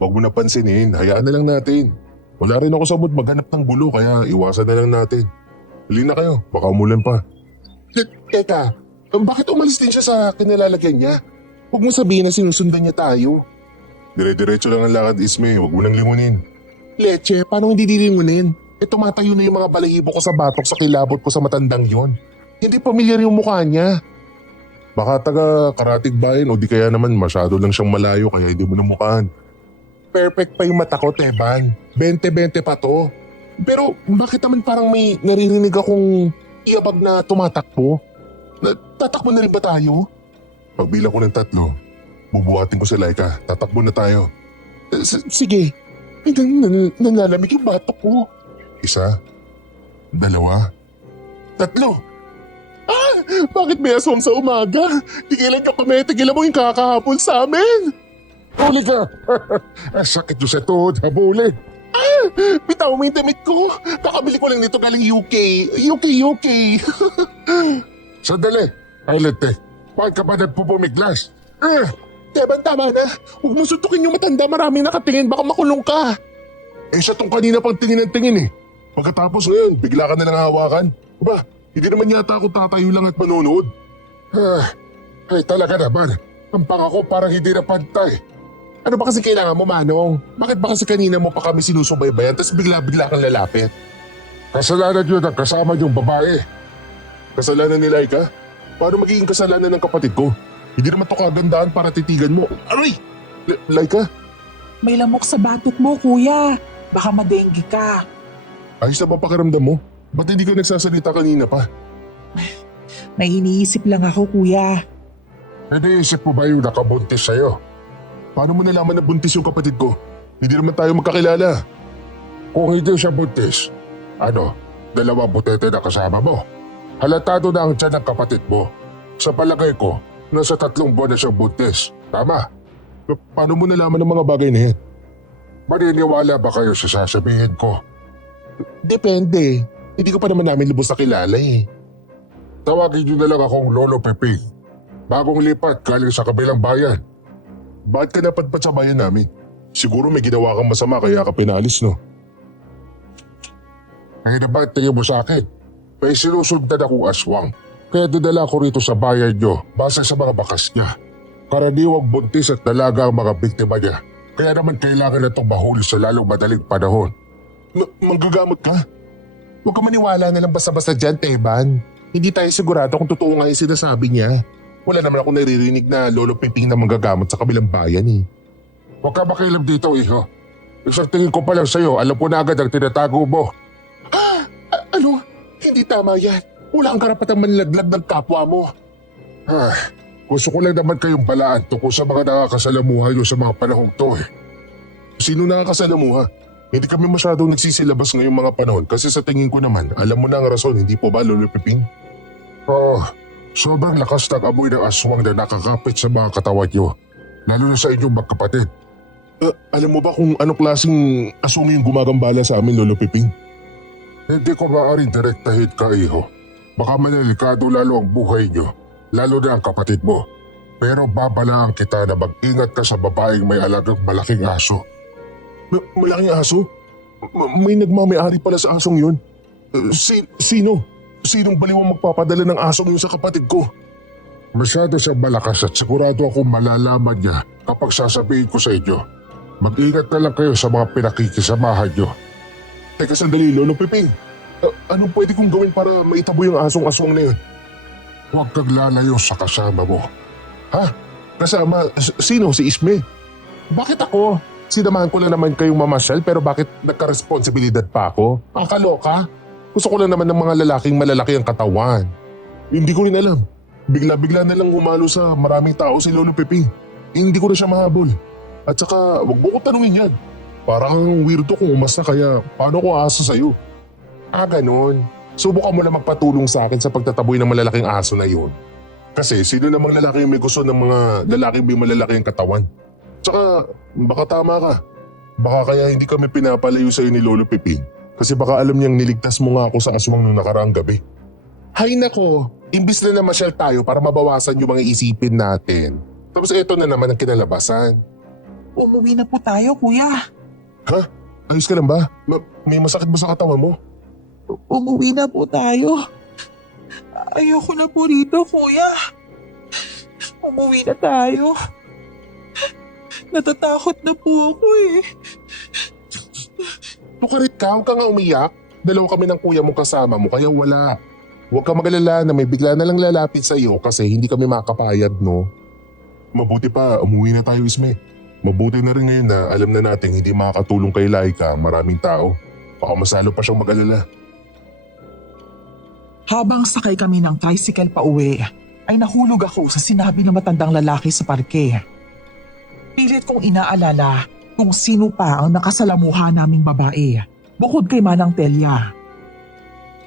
Huwag mo na pansinin, hayaan na lang natin. Wala rin ako sa mood maghanap ng gulo kaya iwasan na lang natin. Hali na kayo, baka umulan pa. Teka, bakit umalis din siya sa kinilalagyan niya? Huwag mo sabihin na sinusundan niya tayo. Dire-diretso lang ang lakad Isme, huwag mo nang lingunin. Leche, paano hindi dilingunin? Tumatayo na yung mga balahibo ko sa batok sa kilabot ko sa matandang yon. Hindi pamilyar yung mukha niya. Baka taga Karatig Bayan o di kaya naman masyado lang siyang malayo kaya hindi mo namukhaan. Perfect pa yung mata ko, Teban. 20-20 pa to. Pero bakit naman parang may naririnig akong iabag na tumatakbo? Tatakbo na rin ba tayo? Pagbilang ko ng 3, bubuhatin ko si Laika. Tatakbo na tayo. Sige. Ay, nalalamig yung batok ko. 1, 2, 3. Ah! Bakit may aswang sa umaga? Tigilan ka kami, tigilan mo yung kakahapon sa amin. Huli ka! Sakit doon sa tuhod, habulin. Ah! Bitaw mo yung damit ko. Kakabili ko lang nito galing UK. UK. Sandali, Ailete. Bakit ka ba nagpupumiglas? Teban, tama na. Huwag mo suntukin yung matanda, maraming nakatingin, baka makulong ka. Siya tong kanina pang tingin ng tingin eh. Pagkatapos ngayon, bigla ka na lang hawakan. Aba, hindi naman yata ako tatayo lang at manonood. Ay talaga naman, ang pangako parang hindi na pantay. Ano ba kasi kailangan mo, Manong? Bakit ba kasi kanina mo pa kami sinusubaybayan tapos bigla-bigla kang lalapit? Kasalanan yun ang kasama yung babae. Kasalanan ni Laika? Paano magiging kasalanan ng kapatid ko? Hindi naman to kagandaan para titigan mo. Aray! Laika? May lamok sa batok mo, kuya. Baka madenggi ka. Ayos na ba pakiramdam mo? Ba't hindi ka nagsasalita kanina pa? May iniisip lang ako, kuya. Naisip mo ba yung nakabuntis sa'yo? Paano mo nalaman na buntis yung kapatid ko? Hindi naman tayo magkakilala. Kung hindi siya buntis, 2 butete na kasama mo. Halatado na ang tiyan ng kapatid mo. Sa palagay ko, nasa 3 buwan na siyang buntis. Tama. Paano mo nalaman ng mga bagay na yan? Maniniwala ba kayo sa sasabihin ko? Depende. Hindi ko pa naman namin lubos na kilala eh. Tawagin niyo na lang akong Lolo Peping. Bagong lipat galing sa kabilang bayan. Bakit ka napadpad sa bayan namin? Siguro may ginawa kang masama kaya ka pinalis, no? Kaya na ba tingin mo sa akin? May sinusundan akong aswang. Kaya dinala ko rito sa bayan nyo base sa mga bakas niya. Karaniwang buntis at dalaga ang mga biktima niya. Kaya naman kailangan na itong mahuli sa lalong madaling panahon. Manggagamot ka? Huwag ka maniwala na lang basta-basta dyan, Teban. Hindi tayo sigurado kung totoo nga yung sinasabi niya. Wala naman ako naririnig na Lolo Piping na manggagamot sa kabilang bayan eh. Huwag ka makialam dito, iho. Sa tingin ko pa lang sa'yo, alam ko na agad ang tinatago mo. Ano? Hindi tama yan. Wala kang karapatang manlaglag ng kapwa mo. Gusto ko lang naman kayong balaan tungkol sa mga nakakasalamuha nyo sa mga panahong to eh. Sino nakakasalamuha? Hindi kami masyadong nagsisilabas ngayong mga panahon kasi sa tingin ko naman, alam mo na ang rason, hindi po ba, Lolo Piping? Sobrang lakas ng amoy ng aswang na nakakapit sa mga katawan nyo. Lalo na sa inyong magkapatid. Alam mo ba kung anong klaseng aswang yung gumagambala sa amin, Lolo Piping? Hindi ko maaaring direktahin ka, iho. Baka manalikado lalo ang buhay nyo, lalo na ang kapatid mo. Pero babalaan kita na mag-ingat ka sa babaeng may alagang malaking aso. Malaking aso? May nagmamayari pala sa asong yun. Sino? Sinong baliw ang magpapadala ng asong yun sa kapatid ko? Masyado siyang malakas at sigurado akong malalaman niya kapag sasabihin ko sa inyo. Mag-ingat na lang kayo sa mga pinakikisamahan nyo. Teka sandali, Lolo Piping. Anong pwede kong gawin para maitabo yung asong-aswang na yun? Huwag kang lalayo sa kasama mo. Ha? Kasama? Sino? Si Isme? Bakit ako? Sinamahan ko lang naman kayong mamasyal pero bakit nagka-responsibilidad pa ako? Ang kaloka? Gusto ko lang naman ng mga lalaking malalaki ang katawan. Hindi ko rin alam. Bigla-bigla na lang humalo sa maraming tao si Lolo Piping. Hindi ko na siya mahabol. At saka wag mo ko tanungin yan. Parang weirdo kung umasta kaya paano ko aso sa'yo? Ganon. Subukan mo na magpatulong sa akin sa pagtataboy ng malalaking aso na yun. Kasi sino namang lalaki yung may gusto ng mga lalaking may malalaki ang katawan? Tsaka baka tama ka. Baka kaya hindi kami pinapalayo sa'yo ni Lolo Piping. Kasi baka alam niyang niligtas mo nga ako sa aswang nung nakaraang gabi. Hay nako, imbis na namasyal tayo para mabawasan yung mga isipin natin. Tapos ito na naman ang kinalabasan. Umuwi na po tayo, kuya. Ha? Ayos ka lang ba? May masakit ba sa katawan mo? Umuwi na po tayo. Ayoko na po rito, kuya. Umuwi na tayo. Natatakot na po ako eh. Tukarit ka, huwag ka nga umiyak. Dalawa kami ng kuya mo kasama mo kaya wala. Huwag ka magalala na may bigla na lang lalapit sa iyo kasi hindi kami makapayag, no? Mabuti pa, umuwi na tayo, Isme. Mabuti na rin ngayon na alam na natin hindi makakatulong kay Laika ang maraming tao. Baka masalo pa siyang mag-alala. Habang sakay kami ng tricycle pa uwi, ay nahulog ako sa sinabi ng matandang lalaki sa parke. Pilit kong inaalala kung sino pa ang nakasalamuha naming babae, bukod kay Manang Telia.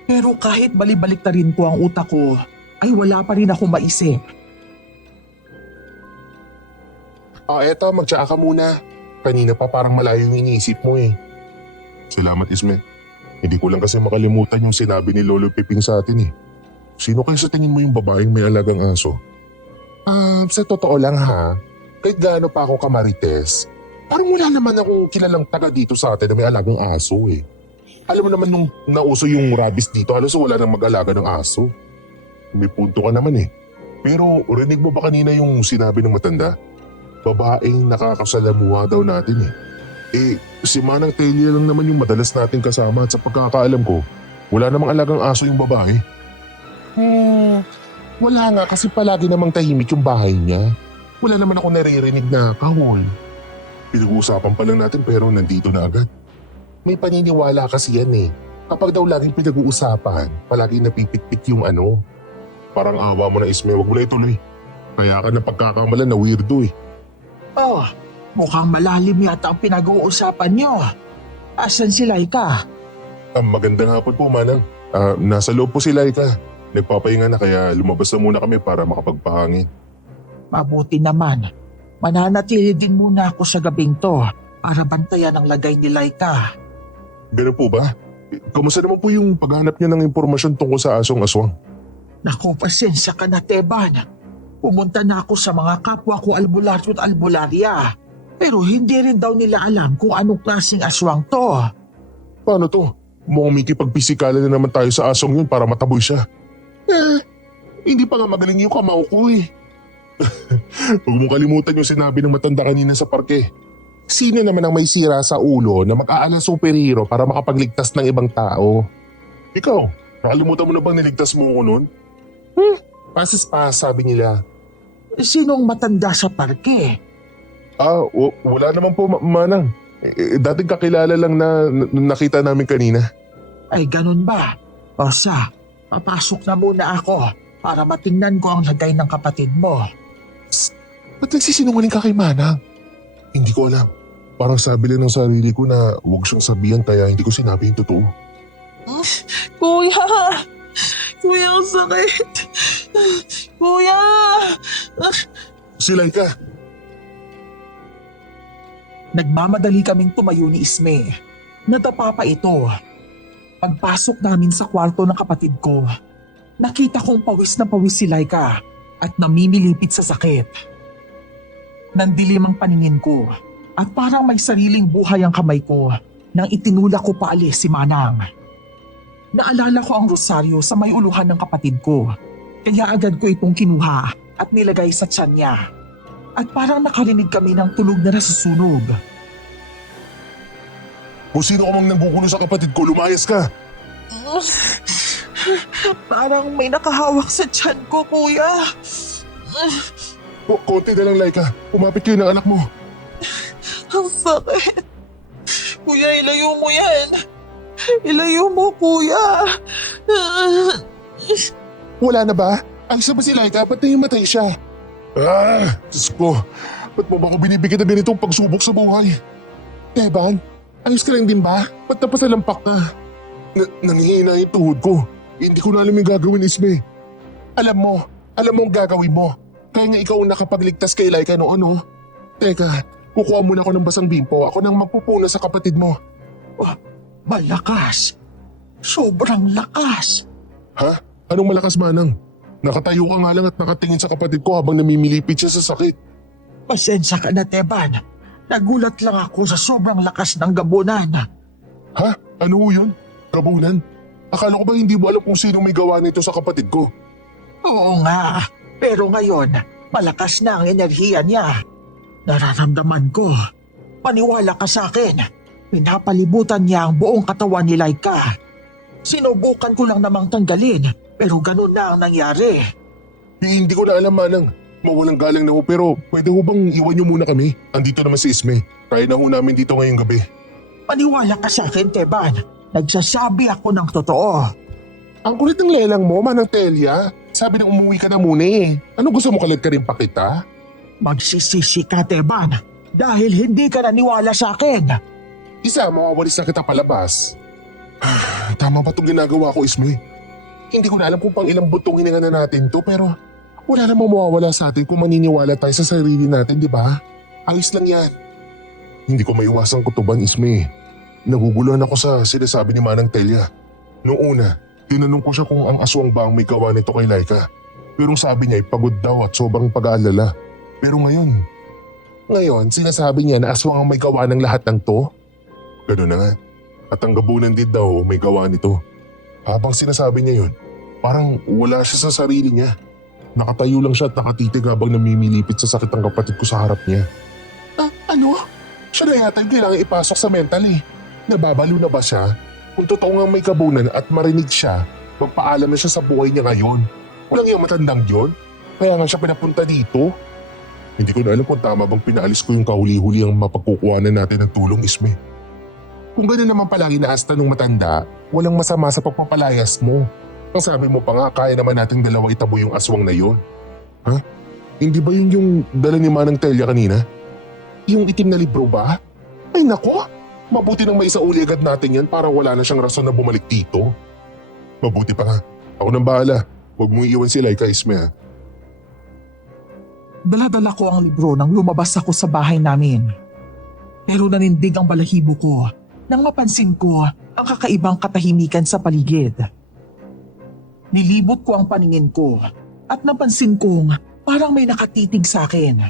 Pero kahit balibalik na rin ko ang utak ko, ay wala pa rin ako maisip. Eto, magtsaka ka muna. Kanina pa parang malayo yung iniisip mo eh. Salamat, Isme. Hindi ko lang kasi makalimutan yung sinabi ni Lolo Piping sa atin eh. Sino kayo sa tingin mo yung babaeng may alagang aso? Sa totoo lang ha, kahit gaano pa ako kamarites, parang wala naman akong kilalang taga dito sa atin na may alagang aso eh. Alam mo naman nung nauso yung rabies dito, halos wala nang mag-alaga ng aso. May punto ka naman eh. Pero rinig mo ba kanina yung sinabi ng matanda? Babaeng nakakasalamuha daw natin eh. Si Manang Telia lang naman yung madalas natin kasama at sa pagkakaalam ko, wala namang alagang aso yung babae. Wala nga kasi palagi namang tahimik yung bahay niya. Wala naman ako naririnig na kahol. Pinag-uusapan pa lang natin pero nandito na agad. May paniniwala kasi yan eh. Kapag daw laging pinag-uusapan, palagi napipitpit yung ano. Parang awa mo na, Isme, wag mo na ituloy. Kaya ka na pagkakamalan na weirdo eh. Oh, mukhang malalim yata ang pinag-uusapan niyo. Asan si Laika? Magandang hapon po, Manang. Nasa loob po si Laika. Nagpapahinga na kaya lumabas na muna kami para makapagpahangin. Mabuti naman. Mananatili din muna ako sa gabing to para bantayan ang lagay ni Laika. Ganun po ba? Kamusta naman po yung paghanap niya ng impormasyon tungkol sa asong aswang? Naku, pasensya ka na, Teban. Pumunta na ako sa mga kapwa ko albularyo at albularya. Pero hindi rin daw nila alam kung anong klaseng aswang to. Paano to? Mukhang may kipagpisikalan na naman tayo sa asong yun para mataboy siya. Hindi pa nga magaling yung kamao ko eh. Huwag mong kalimutan yung sinabi ng matanda kanina sa parke. Sino naman ang may sira sa ulo na mag-aalang superhero para makapagligtas ng ibang tao? Ikaw, nakalimutan mo na bang niligtas mo ko noon? Pasas pa, sabi nila. Sinong matanda sa parke? Wala naman po, Manang. Dating kakilala lang na nakita namin kanina. Ay ganun ba? O siya, papasok na muna ako para matingnan ko ang lagay ng kapatid mo. Ba't nagsisinungaling ka kay Manang? Hindi ko alam. Parang sabi lang ng sarili ko na huwag siyang sabihan kaya hindi ko sinabi yung totoo. Kuya! Kuya, ang sakit! Kuya! Si Laika, Nagmamadali kaming tumayo ni Isme. Nadapa pa ito. Pagpasok namin sa kwarto ng kapatid ko, nakita kong pawis na pawis si Laika at namimilipit sa sakit. Nandilim ang paningin ko at parang may sariling buhay ang kamay ko nang itinulak ko paalis si Manang. Naalala ko ang rosaryo sa may uluhan ng kapatid ko, kaya agad ko itong kinuha at nilagay sa tiyan niya. At parang nakarinig kami ng tulog na nasusunog. kung sino ka mang nanggugulo sa kapatid ko, lumayas ka. Parang may nakahawak sa tiyan ko, kuya. Konti na lang, Laika. Umapit kayo ng anak mo. Ang sakit. Kuya, ilayo mo yan. Ilayo mo, kuya. Wala na ba? Ayos na ba si Laika? Ba't nahimatay siya? Diyos ko. Ba't mo ba ako binibigyan na ganitong pagsubok sa buhay? Teban, ayos ka lang din ba? Ba't napasalampak ka? Nangihina yung tuhod ko. Hindi ko na alam yung gagawin, Isme. Alam mo ang gagawin mo. Kaya nga ikaw ang nakapagligtas kay Laika no ano? Teka, kukuha muna ako ng basang bimpo. Ako nang magpupuna sa kapatid mo. Malakas. Sobrang lakas. Ha? Anong malakas, Manang? Nakatayo ka nga lang at nakatingin sa kapatid ko habang namimilipit siya sa sakit. Pasensya ka na, Teban. Nagulat lang ako sa sobrang lakas ng gabunan. Ha? Ano ho yun? Gabunan? Akala ko ba hindi mo alam kung sino may gawa nito sa kapatid ko? Oo nga, pero ngayon, malakas na ang enerhiya niya. Nararamdaman ko. Paniwala ka sa akin. Pinapalibutan niya ang buong katawan ni Laika. Sinubukan ko lang namang tanggalin, pero ganun na ang nangyari. Hindi ko na alam, Manang. Mawalang galang na ho pero pwede ho bang iwan niyo muna kami? Andito naman si Isme. Kaya na ho namin dito ngayong gabi. Paniwala ka sa akin, Teban. Nagsasabi ako ng totoo. Ang kulit ng lelang mo, Manang Telia. Sabi na umuwi ka na muna eh. Ano gusto mo kalag ka rin pa kita? Magsisisi ka, Teban, dahil hindi ka naniwala sa akin. Isa, mawawalis na kita palabas. Tama ba itong ginagawa ko, Isme? Hindi ko na alam kung pang ilang butong hininga na natin to pero wala namang mawawala sa atin kung maniniwala tayo sa sarili natin, di ba? Ayos lang yan. Hindi ko maiwasang kutuban, Isme. Naguguluhan ako sa sinasabi ni Manang Telia. Noong una, tinanong ko siya kung ang aswang ba ang may gawa nito kay Laika. Pero sabi niya ay pagod daw at sobrang pag-aalala. Pero ngayon sinasabi niya na aswang ang may gawa ng lahat ng to? Ganun na nga. At ang gabunan din daw may gawa nito. Habang sinasabi niya yun, parang wala siya sa sarili niya. Nakatayo lang siya at nakatitig habang namimilipit sa sakit ng kapatid ko sa harap niya. Ano? Siya na yata yung kailangan ipasok sa mental eh. Nababalo na ba siya? Kung totoo nga may kabunan at marinig siya, magpaalam na siya sa buhay niya ngayon. Walang yung matandang yun. Kaya nga siya pinapunta dito. Hindi ko na alam kung tama bang pinaalis ko yung kahuli-huli ang mapagkukuhanan natin ng tulong, Isme. Kung gano'n naman palagi naasta ng matanda, walang masama sa pagpapalayas mo. Ang sabi mo pa nga, kaya naman natin dalawa itabo yung aswang na yon. Ha? Hindi ba yun yung dala ni Manang Telia kanina? Yung itim na libro ba? Ay nako, mabuti nang maisauli agad natin yan para wala na siyang rason na bumalik dito. Mabuti pa nga, ako nang bahala. Huwag mong iwan si Laika, Isme ha. Dala-dala ko ang libro nang lumabas ako sa bahay namin. Pero nanindig ang balahibo ko nang mapansin ko ang kakaibang katahimikan sa paligid. Nilibot ko ang paningin ko at napansin kong parang may nakatitig sa akin.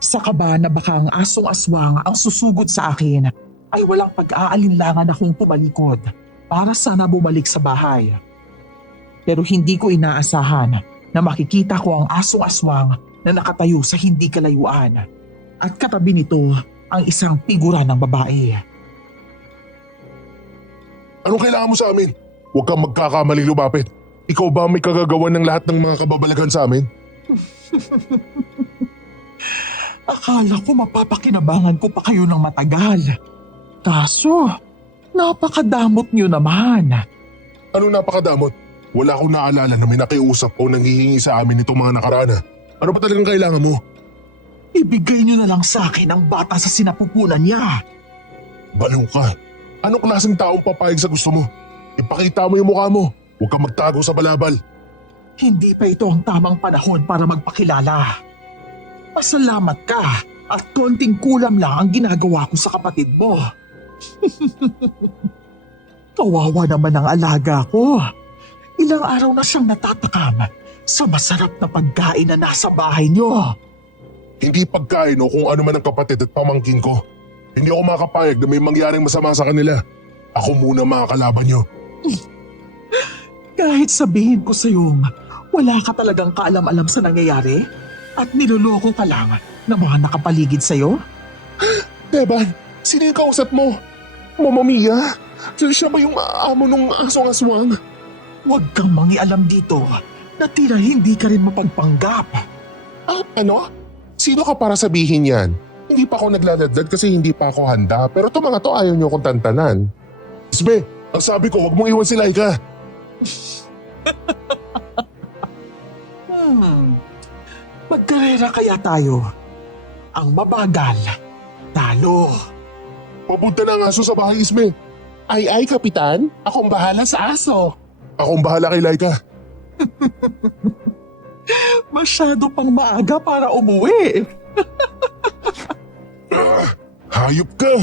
Sa kaba na baka ang asong aswang ang susugod sa akin ay walang pag-aalinlangan akong pumalikod para sana bumalik sa bahay. Pero hindi ko inaasahan na makikita ko ang asong aswang na nakatayo sa hindi kalayuan at katabi nito ang isang figura ng babae. Anong kailangan mo sa amin? Huwag kang magkakamaling lumapit. Ikaw ba ang may kagagawan ng lahat ng mga kababalaghan sa amin? Akala ko mapapakinabangan ko pa kayo ng matagal. Kaso, napakadamot niyo naman. Ano napakadamot? Wala akong naalala na may nakiusap o nanghihingi sa amin itong mga nakaraan. Ano ba talagang kailangan mo? Ibigay niyo na lang sa akin ang bata sa sinapupunan niya. Baliw ka. Anong klaseng taong papayag sa gusto mo? Ipakita mo yung mukha mo. Huwag kang magtago sa balabal. Hindi pa ito ang tamang panahon para magpakilala. Pasalamat ka at konting kulam lang ang ginagawa ko sa kapatid mo. Kawawa naman ang alaga ko. Ilang araw na siyang natatakam sa masarap na pagkain na nasa bahay niyo. Hindi pagkain o kung ano man ang kapatid at pamangkin ko. Hindi ako makapayag na may mangyaring masama sa kanila. Ako muna mga kalaban niyo. Kahit sabihin ko sa'yo, wala ka talagang kaalam-alam sa nangyayari at niloloko ka lang ng mga nakapaligid sa'yo? Teban, sino yung kausap mo? Mama Mia, siya ba yung amo nung asong aswang? Huwag kang mangialam dito na tila hindi ka rin mapagpanggap. Ano? Sino ka para sabihin yan? Hindi pa ako naglaladlad kasi hindi pa ako handa pero itong mga to ayaw niyo kong tantanan. Isbe, ang sabi ko huwag mong iwan si Laika. Magkarera kaya tayo. Ang mabagal, talo. Papunta na ang aso sa bahay, Isbe. Ay, Kapitan. Akong bahala sa aso. Akong bahala kay Laika. Masyado pang maaga para umuwi. Hayop ka!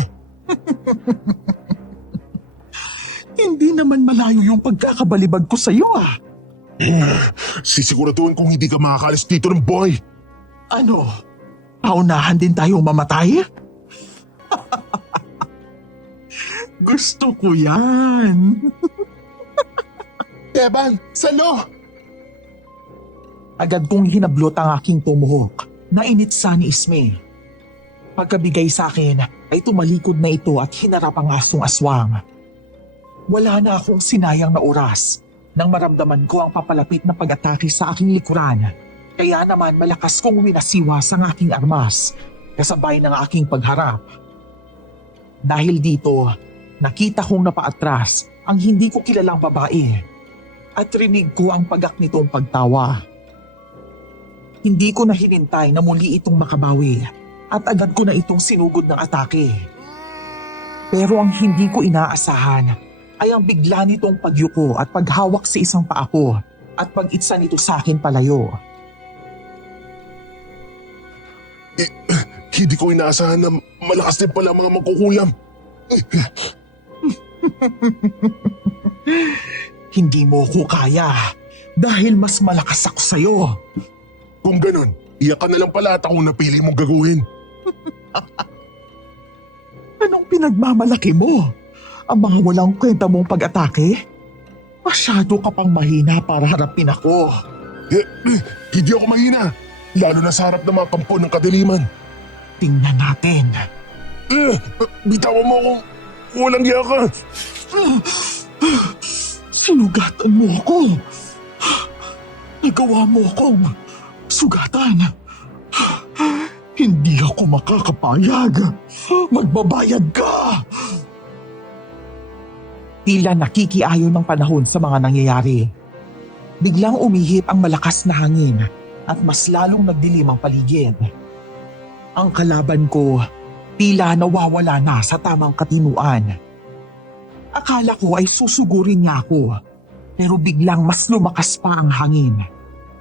Hindi naman malayo yung pagkakabalibag ko sa'yo Sisiguraduhin kung hindi ka makakalis dito ng boy. Ano? Paunahan din tayong mamatay? Gusto ko yan. Teban, salo! Agad kong hinablot ang aking tumuhok. Nainitsa ni Isme. Pagkabigay sa akin ay tumalikod na ito at hinarap ang asong aswang. Wala na akong sinayang na oras nang maramdaman ko ang papalapit na pag-atake sa aking likuran. Kaya naman malakas kong winasiwas ang aking armas kasabay ng aking pagharap. Dahil dito, nakita kong napaatras ang hindi ko kilalang babae at rinig ko ang pagak nitong pagtawa. Hindi ko na hinintay na muli itong makabawi at agad ko na itong sinugod ng atake. Pero ang hindi ko inaasahan ay ang bigla nitong pagyuko at paghawak sa isang paa ko at pag-itsa nito sa akin palayo. Hindi ko inaasahan na malakas din pala mga magkukulam. Hindi mo ko kaya dahil mas malakas ako sa'yo. Kung ganun, iyak ka na lang pala at ako napili mong gagawin. Anong pinagmamalaki mo? Ang mga walang kwenta mong pag-atake? Masyado ka pang mahina para harapin ako. Hindi ako mahina, lalo na sa harap ng mga kampo ng kadiliman. Tingnan natin. Bitawan mo akong walang hiya ka. Sinugatan mo ako. Nagawa mo akong sugatan. Hindi ako makakapayag. Magbabayad ka. Tila nakikiayon ng panahon sa mga nangyayari. Biglang umihip ang malakas na hangin at mas lalong nagdilim ang paligid. Ang kalaban ko, tila nawawala na sa tamang katinuan. Akala ko ay susugurin niya ako, pero biglang mas lumakas pa ang hangin.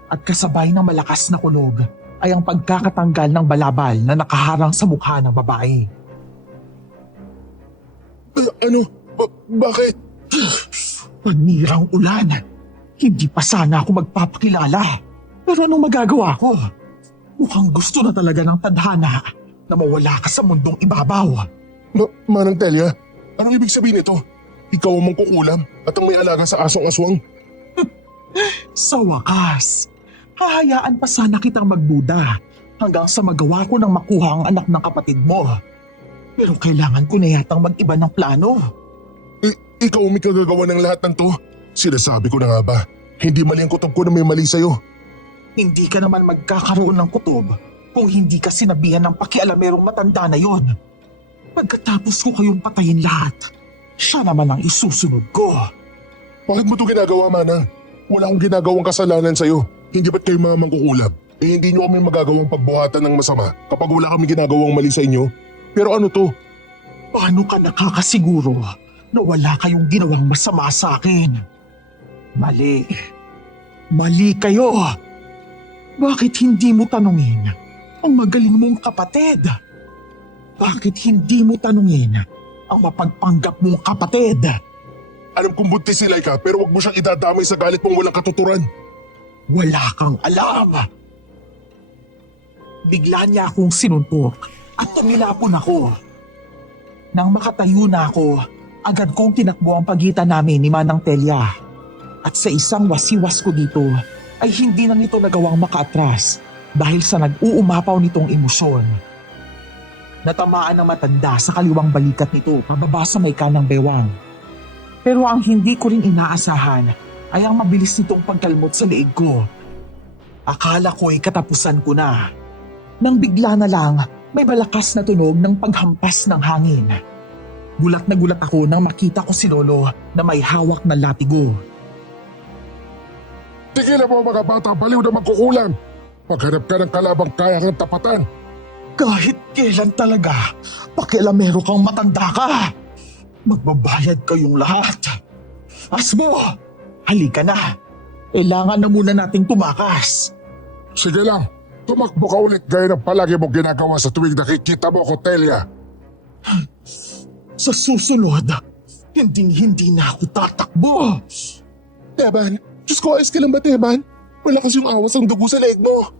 At kasabay ng malakas na kulog ay ang pagkakatanggal ng balabal na nakaharang sa mukha ng babae. Ano? Bakit? Panirang ulan. Hindi pa sana ako magpapakilala. Pero anong magagawa ko? Mukhang gusto na talaga ng tadhana na mawala ka sa mundong ibabaw. Manang Telia, anong ibig sabihin nito? Ikaw ang mangkukulam at ang may alaga sa asong aswang? Sa wakas, hahayaan pa sana kitang magduda hanggang sa magawa ko ng makuha ang anak ng kapatid mo. Pero kailangan ko na yatang mag-iba ng plano. Ikaw ang may kagagawa ng lahat ng to? Sinasabi ko na nga ba, hindi mali ang kutob ko na may mali sa'yo. Hindi ka naman magkakaroon ng kutob kung hindi ka sinabihan ng pakialamerong matanda na yon. Pagkatapos ko kayong patayin lahat, siya naman ang isusunod ko. Bakit mo ito ginagawa, Manang? Wala akong ginagawang kasalanan sa'yo. Hindi ba't kayo mga mangkukulam? Hindi nyo kami magagawang pagbuhatan ng masama kapag wala kami ginagawang mali sa inyo. Pero ano to? Paano ka nakakasiguro na wala kayong ginawang masama sa akin? Mali. Mali kayo. Bakit hindi mo tanungin ang magaling mong kapatid? Bakit hindi mo tanungin ang mapagpanggap mong kapatid? Alam kong buntis si Laika pero wag mo siyang idadamay sa galit mong walang katuturan. Wala kang alam. Bigla niya akong sinuntok at tumilapon ako. Nang makatayo na ako, agad kong tinakbo ang pagitan namin ni Manang Telia. At sa isang wasiwas ko dito, ay hindi na nito nagawang makaatras dahil sa nag-uumapaw nitong emosyon. Natamaan ng matanda sa kaliwang balikat nito pababa sa may kanang bewang. Pero ang hindi ko rin inaasahan ay ang mabilis nitong pagkalmot sa leeg ko. Akala ko'y katapusan ko na. Nang bigla na lang, may malakas na tunog ng paghampas ng hangin. Gulat na gulat ako nang makita ko si Lolo na may hawak na latigo. Tigilan mo mga bata, baliw na magkukulam. Maghanap ka ng kalabang kaya kang tapatan. Kahit kailan talaga, pakialamero kang matanda ka. Magbabayad kayong lahat. Asmo, halika na. Kailangan na muna nating tumakas. Sige lang, tumakbo ka ulit gaya ng palagi mong ginagawa sa tuwing nakikita mo ko, Telia. Sa susunod, hindi na ako tatakbo. Teban, Diyos ko, ayos ka lang ba, Teban? Malakas yung awas ang dugo sa leeg mo.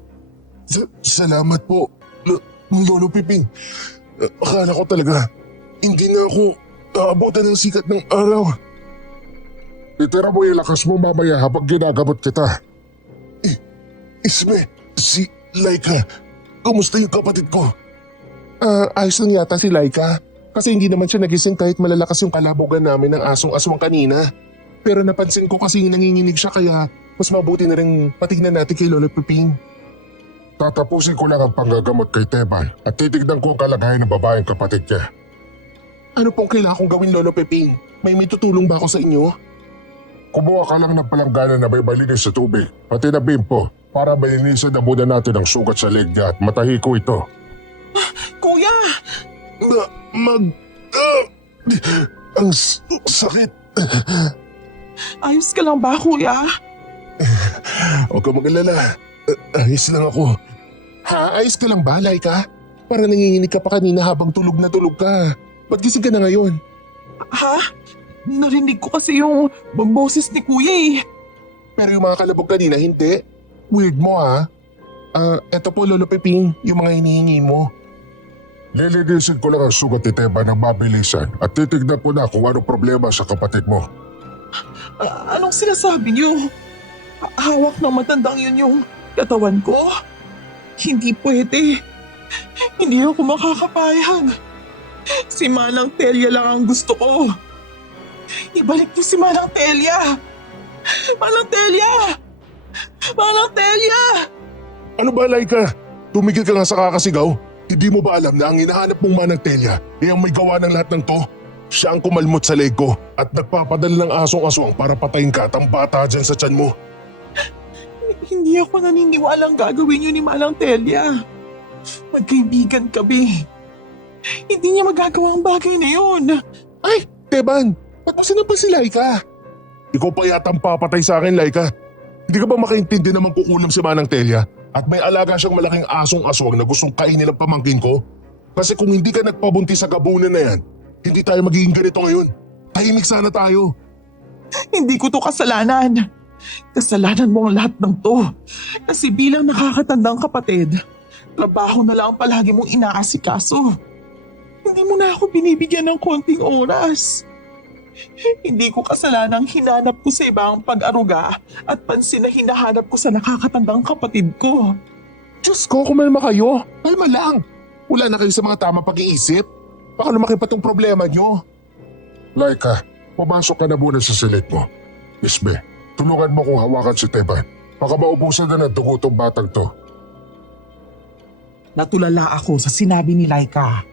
Salamat po, Lolo Piping. Akala ko talaga, hindi na ako aabutan ng sikat ng araw. Itira mo yung lakas mo mamaya habang ginagamot kita. Isme, si Laika, kumusta yung kapatid ko? Ayos lang yata si Laika. Kasi hindi naman siya nagising kahit malalakas yung kalabogan namin ng asong-aswang kanina. Pero napansin ko kasi nanginginig siya kaya mas mabuti na rin patignan natin kay Lolo Piping. Tatapusin ko lang ang panggagamot kay Teban at titignan ko ang kalagayan ng babaeng kapatid niya. Ano pong kailangan kong gawin, Lolo Piping? May tutulong ba ako sa inyo? Kumuha ka lang ng palanggana na may malinis sa tubig, pati na bimpo, para malinisan na muna natin ang sugat sa leg niya at matahi ko ito. Kuya! Ang sakit. Ayos ka lang ba, kuya? Huwag ka mag-alala. Ayos lang ako. Ayos ka lang ba, Laika? Para nanginginig ka pa kanina habang tulog na tulog ka. Ba't gising ka na ngayon? Ha? Narinig ko kasi yung boses ni kuya eh. Pero yung mga kalabog kanina, hindi. Weird mo ha. Eto po, Lolo Piping, yung mga hinihingi mo. Lilinisin ko lang ang sugat ni Teban ng mabilisan at titignan ko na kung ano problema sa kapatid mo. Anong sinasabi niyo? Hawak ng matandang yun yung katawan ko? Hindi pwede. Hindi ako makakapayag. Si Manang Telia lang ang gusto ko. Ibalik niyo si Manang Telia! Manang Telia! Manang Telia! Ano ba, Laika? Tumigil ka nga sa kakasigaw. Hindi mo ba alam na ang hinahanap mong Manang Telia ay ang may gawa ng lahat ng to? Siya ang kumalmot sa leg ko at nagpapadala ng asong-aswang para patayin ka at ang bata dyan sa tiyan mo. Hindi ako naniniwalang gagawin yun ni Manang Telia. Magkaibigan kami. Hindi niya magagawa ang bagay na yun. Ay, Teban, ba't mo sinampal si Laika? Ikaw pa yata ang papatay sa akin, Laika. Hindi ka ba makaintindi na magkukulam si Manang Telia at may alaga siyang malaking asong-aswang na gustong kainin ng pamangkin ko? Kasi kung hindi ka nagpabuntis sa gabunan na yan, hindi tayo magiging ganito ngayon. Tahimik sana tayo. Hindi ko to kasalanan. Kasalanan mo ang lahat ng to. Kasi bilang nakakatandang kapatid, trabaho na lang ang palagi mong inaasikaso. Hindi mo na ako binibigyan ng konting oras. Hindi ko kasalanang hinanap ko sa iba ang pag-aruga at pansin na hinahanap ko sa nakakatandang kapatid ko. Diyos ko, kumalma kayo. Kalma lang. Wala na kayo sa mga tamang pag-iisip. Baka lumaki pa tong problema nyo. Laika, pumasok ka na muna sa silid mo. Isbe, tulungan mo kong hawakan si Teban. Baka maubusan na ng dugo tong batang to. Natulala ako sa sinabi ni Laika.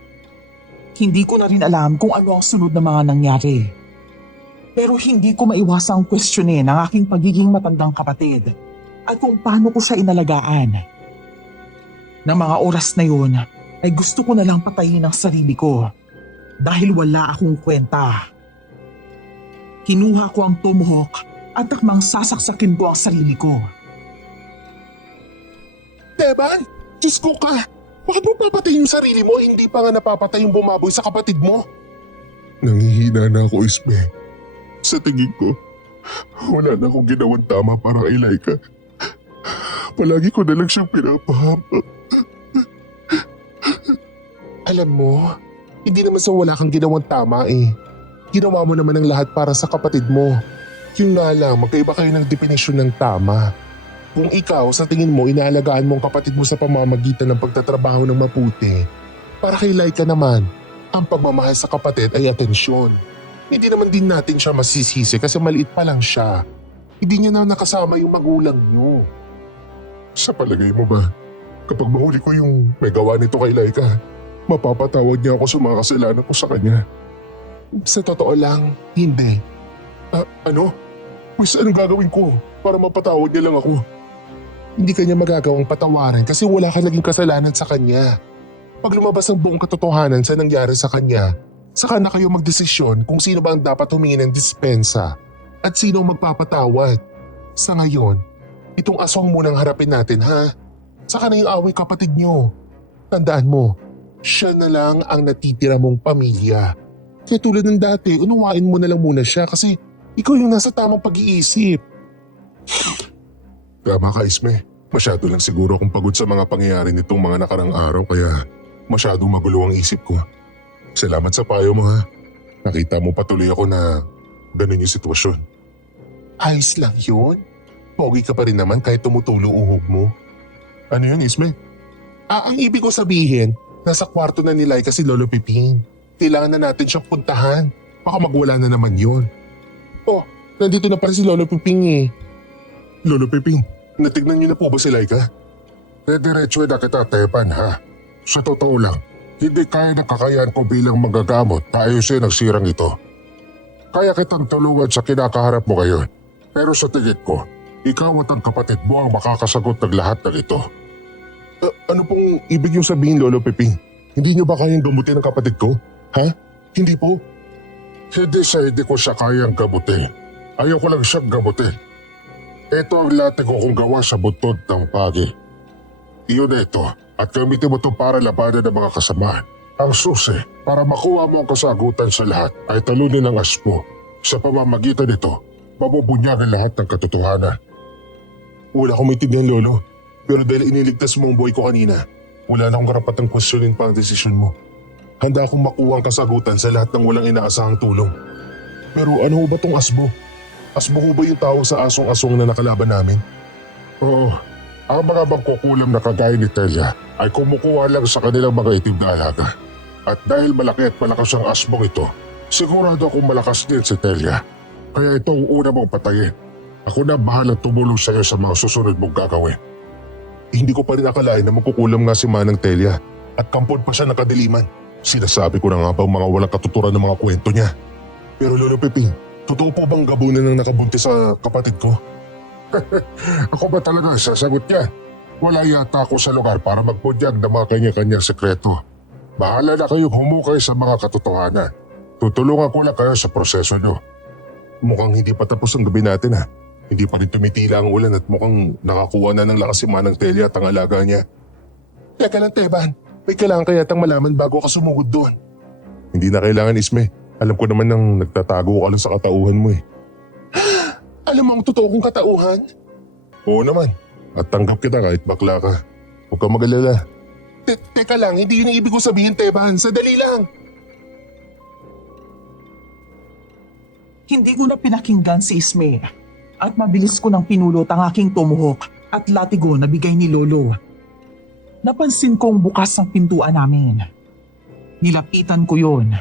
Hindi ko na rin alam kung ano ang sunod na mga nangyari. Pero hindi ko maiwasang questionin ang aking pagiging matandang kapatid at kung paano ko siya inalagaan. Nang mga oras na yun, ay gusto ko na lang patayin ang sarili ko dahil wala akong kwenta. Kinuha ko ang tomahawk at takmang sasaksakin ko ang sarili ko. Teban, Diyos ko ka! Bakit mo papatay yung sarili mo? Hindi pa nga napapatay yung bumaboy sa kapatid mo. Nangihina na ako, Isme. Sa tingin ko, wala na akong ginawang tama para kay Laika. Palagi ko na lang siyang pinapahamak. Alam mo, hindi naman sa wala kang ginawang tama eh. Ginawa mo naman ang lahat para sa kapatid mo. Yun nga lang, magkaiba kayo ng definisyon ng tama. Kung ikaw sa tingin mo inaalagaan mo ang kapatid mo sa pamamagitan ng pagtatrabaho ng maputi, para kay Laika naman, ang pagmamahal sa kapatid ay atensyon. Hindi naman din natin siya masisisi kasi maliit pa lang siya. Hindi niya na nakasama yung magulang niyo. Sa palagay mo ba, kapag mahuli ko yung may gawa nito kay Laika, mapapatawad niya ako sa mga kasalanan ko sa kanya? Sa totoo lang, hindi. Ano? Pues anong gagawin ko para mapatawad niya lang ako? Hindi kanya magagawang patawarin kasi wala ka naging kasalanan sa kanya. Pag lumabas ang buong katotohanan sa nangyari sa kanya, saka na kayo magdesisyon kung sino ba ang dapat humingi ng dispensa at sino ang magpapatawad. Sa ngayon, itong aswang munang harapin natin ha. Saka na yung away kapatid niyo. Tandaan mo, siya na lang ang natitira mong pamilya. Kaya tulad ng dati, unawain mo na lang muna siya kasi ikaw yung nasa tamang pag-iisip. Tama ka, Isme. Masyado lang siguro akong pagod sa mga pangyayari nitong mga nakarang araw kaya masyadong magulo ang isip ko. Salamat sa payo mo ha. Nakita mo patuloy ako na ganun yung sitwasyon. Ayos lang yun. Pogi ka pa rin naman kahit tumutulo uhog mo. Ano yun, Isme? Ang ibig ko sabihin, nasa kwarto na ni Laika si Lolo Piping. Kailangan na natin siyang puntahan. Baka magwala na naman yun. Oh, nandito na pala si Lolo Piping eh. Lolo Piping, natignan niyo na po ba si Laika? Diretso na kita, Teban, ha? Sa totoo lang, hindi kaya ng kakayahan ko bilang magagamot na ayusin ang sirang ito. Kaya kitang tulungan sa kinakaharap mo ngayon. Pero sa tingin ko, ikaw at ang kapatid mo ang makakasagot ng lahat ng ito. Ano pong ibig yung sabihin, Lolo Piping? Hindi niyo ba kayang gamutin ang kapatid ko? Ha? Hindi po. Hindi ko siya kayang gamutin. Ayaw ko lang siyang gamutin. Ito ang lahat ko kung gawa sa buntod ng pagi. Iyon ito at gamitin mo ito para labanan ng mga kasamaan. Ang susi para makuha mo ang kasagutan sa lahat ay talunin ang aspo. Sa pamamagitan nito, mabubunyagan lahat ng katotohanan. Wala akong maintindihan, Lolo. Pero dahil iniligtas mo ang buhay ko kanina, wala na akong karapatang questionin pa ang desisyon mo. Handa akong makuha ang kasagutan sa lahat ng walang inaasahang tulong. Pero ano ho ba tong asbo? Asbo ho ba yung tawag sa asong-asong na nakalaban namin? Oo, ang mga magkukulam na kagaya ni Telia ay kumukuha lang sa kanilang mga itim na alaga. At dahil malaki at malakas ang asbong ito, sigurado akong malakas din si Telia. Kaya ito ang una mong patayin. Ako na bahalang tumulong sa iyo sa mga susunod mong gagawin. Hindi ko pa rin akalain na magkukulam nga si Manang Telia at kampon pa siya ng kadiliman. Sinasabi ko na nga bang mga walang katuturan ng mga kwento niya. Pero Lolo Piping, totoo po bang gabunan ng nakabuntis sa kapatid ko? Ako ba talaga sasagot niya? Wala yata ako sa lugar para magpunyag ng mga kanya-kanyang sekreto. Bahala na kayong humukay sa mga katotohanan. Tutulungan ko lang kayo sa proseso nyo. Mukhang hindi pa tapos ang gabi natin ha. Hindi pa rin tumitila ang ulan at mukhang nakakuha na ng lakas si Manang Telia at ang alaga niya. Teka lang, Teban. May kailangan kayatang malaman bago ka sumugod doon. Hindi na kailangan, Isme. Alam ko naman nang nagtatago ka lang sa katauhan mo eh. Alam mo ang totoo kong katauhan? Oo naman. At tanggap kita kahit bakla ka. Huwag kang mag-alala. Teka lang, hindi yun ang ibig ko sabihin, Teban. Sadali lang. Hindi ko na pinakinggan si Isme at mabilis ko nang pinulot ang aking tomahawk at latigo na bigay ni Lolo. Napansin kong bukas ang pintuan namin. Nilapitan ko yon.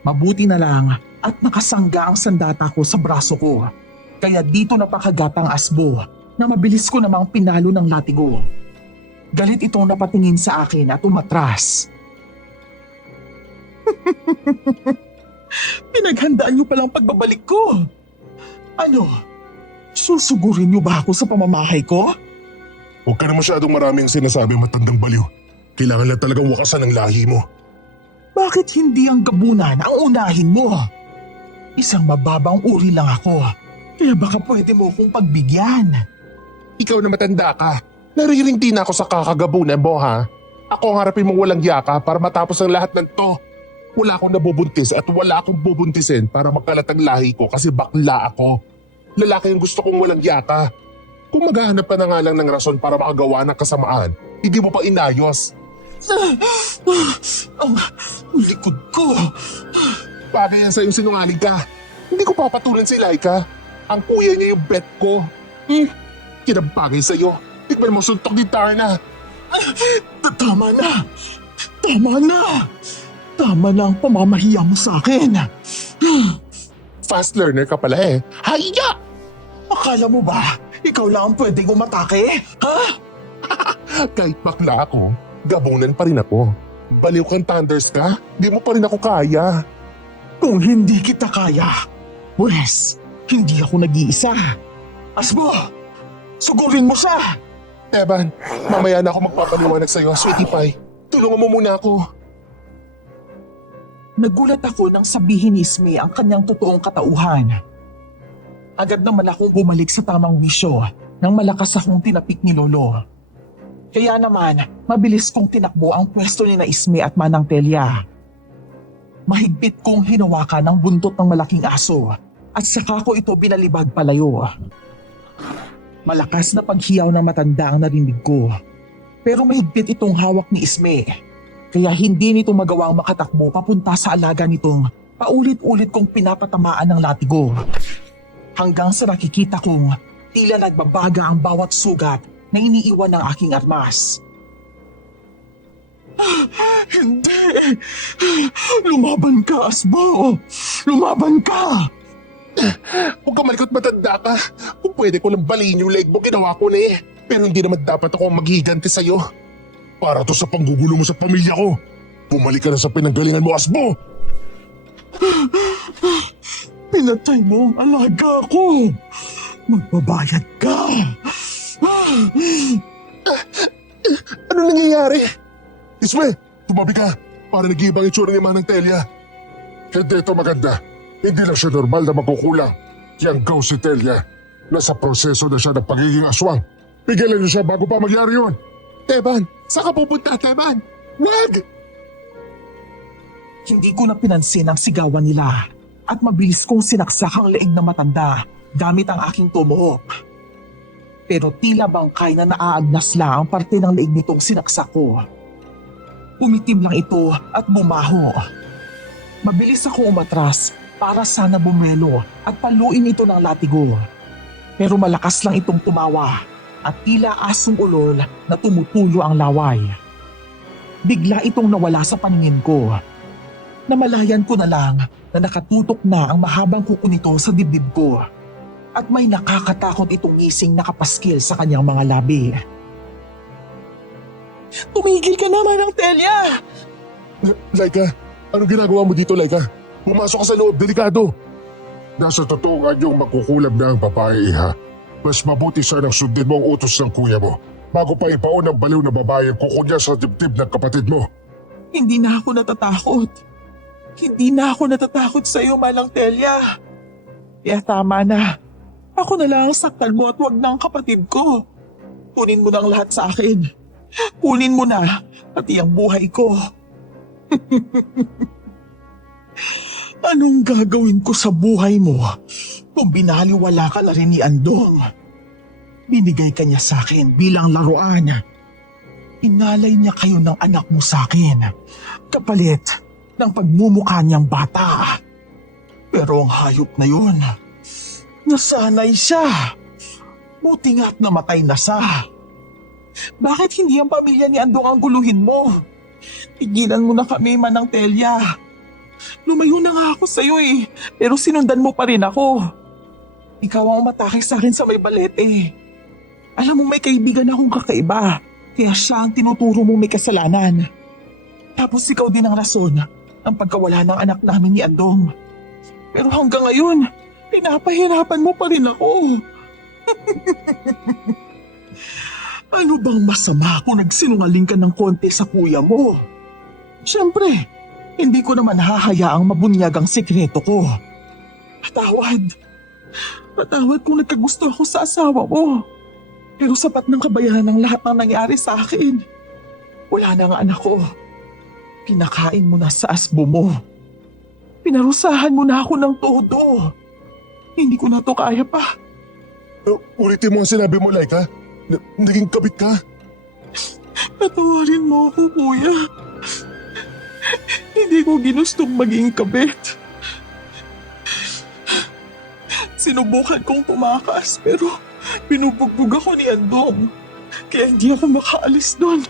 Mabuti na lang at nakasangga ang sandata ko sa braso ko. Kaya dito napakagat ang asbo na mabilis ko namang pinalo ng latigo. Galit itong napatingin sa akin at umatras. Pinaghandaan niyo palang pagbabalik ko. Ano? Susugurin niyo ba ako sa pamamahay ko? Huwag ka na masyadong maraming sinasabi, matandang baliw. Kailangan lang talagang wakasan ang lahi mo. Bakit hindi ang gabunan ang unahin mo? Isang mababang uri lang ako. Kaya baka pwede mo akong pagbigyan. Ikaw na matanda ka. Naririnti na ako sa kakagabunan mo, ha? Ako ang harapin mong walang yaka para matapos ang lahat ng to. Wala akong nabubuntis at wala akong bubuntisin para magkalat ang lahi ko kasi bakla ako. Lalaki yung gusto kong walang yaka. Kung maghahanap ka na nga lang ng rason para makagawa ng kasamaan, hindi mo pa inayos. Ang likod ko. Bagay yan sa'yo sinungaling ka. Hindi ko papatulan si Laika. Ang kuya niya yung bet ko. Kinabagay sa'yo. Tikman mo suntok ni Tarna. Tama na. Tama na. Tama na ang pamamahiya mo sa akin. Fast learner ka pala eh. Hayya! Akala mo ba, ikaw lang ang pwedeng umatake? Ha? Kahit bakla ako, gabunan pa rin ako. Baliw kang thunders ka, di mo pa rin ako kaya. Kung hindi kita kaya, pues, hindi ako nag-iisa. Asbo, sugurin mo siya! Evan, mamaya na ako magpapaliwanag sa'yo, sweetie pie. Tulungan mo muna ako. Nagulat ako nang sabihin ni Isme ang kanyang totoong katauhan. Agad naman akong bumalik sa tamang wisyo nang malakas akong tinapik ni Lolo. Kaya naman, mabilis kong tinakbo ang pwesto ni na Isme at Manang Telia. Mahigpit kong hinawakan ang buntot ng malaking aso at saka ko ito binalibag palayo. Malakas na paghiyaw ng matanda ang narinig ko. Pero mahigpit itong hawak ni Isme. Kaya hindi nito magawang makatakbo papunta sa alaga nitong paulit-ulit kong pinapatamaan ng latigo. Hanggang sa nakikita kong tila nagbabaga ang bawat sugat na iniiwan ng aking armas. Hindi! Lumaban ka, Asbo! Lumaban ka! Huwag ka malikot, matanda ka. Kung pwede ko lang baliin yung leg mo, ginawa ko na eh. Pero hindi naman dapat ako maghiganti sa'yo. Para to sa panggugulo mo sa pamilya ko. Bumalik ka na sa pinanggalingan mo, Asbo! Pinatay mo ang alaga ko! Magbabayad ka! Ano nangyayari? Isme, tumabi ka para nag-iibang itsura ni Manang Telia. Hindi ito maganda. Hindi lang siya normal na magkukulang. Yang ghost si Telia. Nasa proseso na siya ng pagiging aswang. Pigilan niyo siya bago pa magyari yun. Teban, saan ka pupunta, Teban? Wag! Hindi ko na pinansin ang sigawan nila at mabilis kong sinaksak ang leeg na matanda gamit ang aking tomahawk. Pero tila bangkay na naaagnas lang ang parte ng leeg nitong sinaksak ko. Umitim lang ito at bumaho. Mabilis akong umatras para sana bumelo at paluin ito ng latigo. Pero malakas lang itong tumawa at tila asong ulol na tumutulo ang laway. Bigla itong nawala sa paningin ko. Namalayan ko na lang na nakatutok na ang mahabang kuko nito sa dibdib ko at may nakakatakot itong ngising nakapaskil sa kanyang mga labi. Tumigil ka naman ng Telia! Laika, anong ginagawa mo dito, Laika? Pumasok ka sa loob, delikado. Nasa totoong yung makukulab na ang babae, iha. Mas mabuti sanang sundin mo ang utos ng kuya mo bago pa ipaon ng baliw na babae ang kuko niya sa dibdib ng kapatid mo. Hindi na ako natatakot. Hindi na ako natatakot sa iyo, Manang Telia. Kaya tama na. Ako na lang ang saktan mo at wag na ang kapatid ko. Kunin mo na ang lahat sa akin. Kunin mo na, pati ang buhay ko. Anong gagawin ko sa buhay mo kung binaliwala ka na rin ni Andong? Binigay ka niya sa akin bilang laruan. Inalay niya kayo ng anak mo sa akin. Kapalit ng pagmumukha niyang bata. Pero ang hayop na yun, nasanay siya. Buti nga't namatay na siya. Bakit hindi ang pamilya ni Andong ang guluhin mo? Tigilan mo na kami, Manang Telia. Lumayo na nga ako sa'yo eh, pero sinundan mo pa rin ako. Ikaw ang umatake sa akin sa may balete. Alam mo may kaibigan akong kakaiba, Kaya siya ang tinuturo mong may kasalanan. Tapos ikaw din ang rason ang pagkawala ng anak namin ni Andong. Pero hanggang ngayon, pinapahirapan mo pa rin ako. Ano bang masama kung nagsinungaling ka ng konti sa kuya mo? Siyempre, hindi ko naman hahayaang mabunyag ang sikreto ko. Patawad. Patawad kung nagkagusto ako sa asawa mo. Pero sapat ng kabayaran ng lahat ng nangyari sa akin. Wala na ang anak ko. Pinakain mo na sa asbo mo. Pinarusahan mo na ako ng todo. Hindi ko na to kaya pa. Ulitin mo ang sinabi mo, Laika. Naging kabit ka. Patawarin mo ako, kuya. Hindi ko ginustong maging kabit. Sinubukan kong tumakas pero binubugbog ako ni Andong. Kaya hindi ako makaalis doon.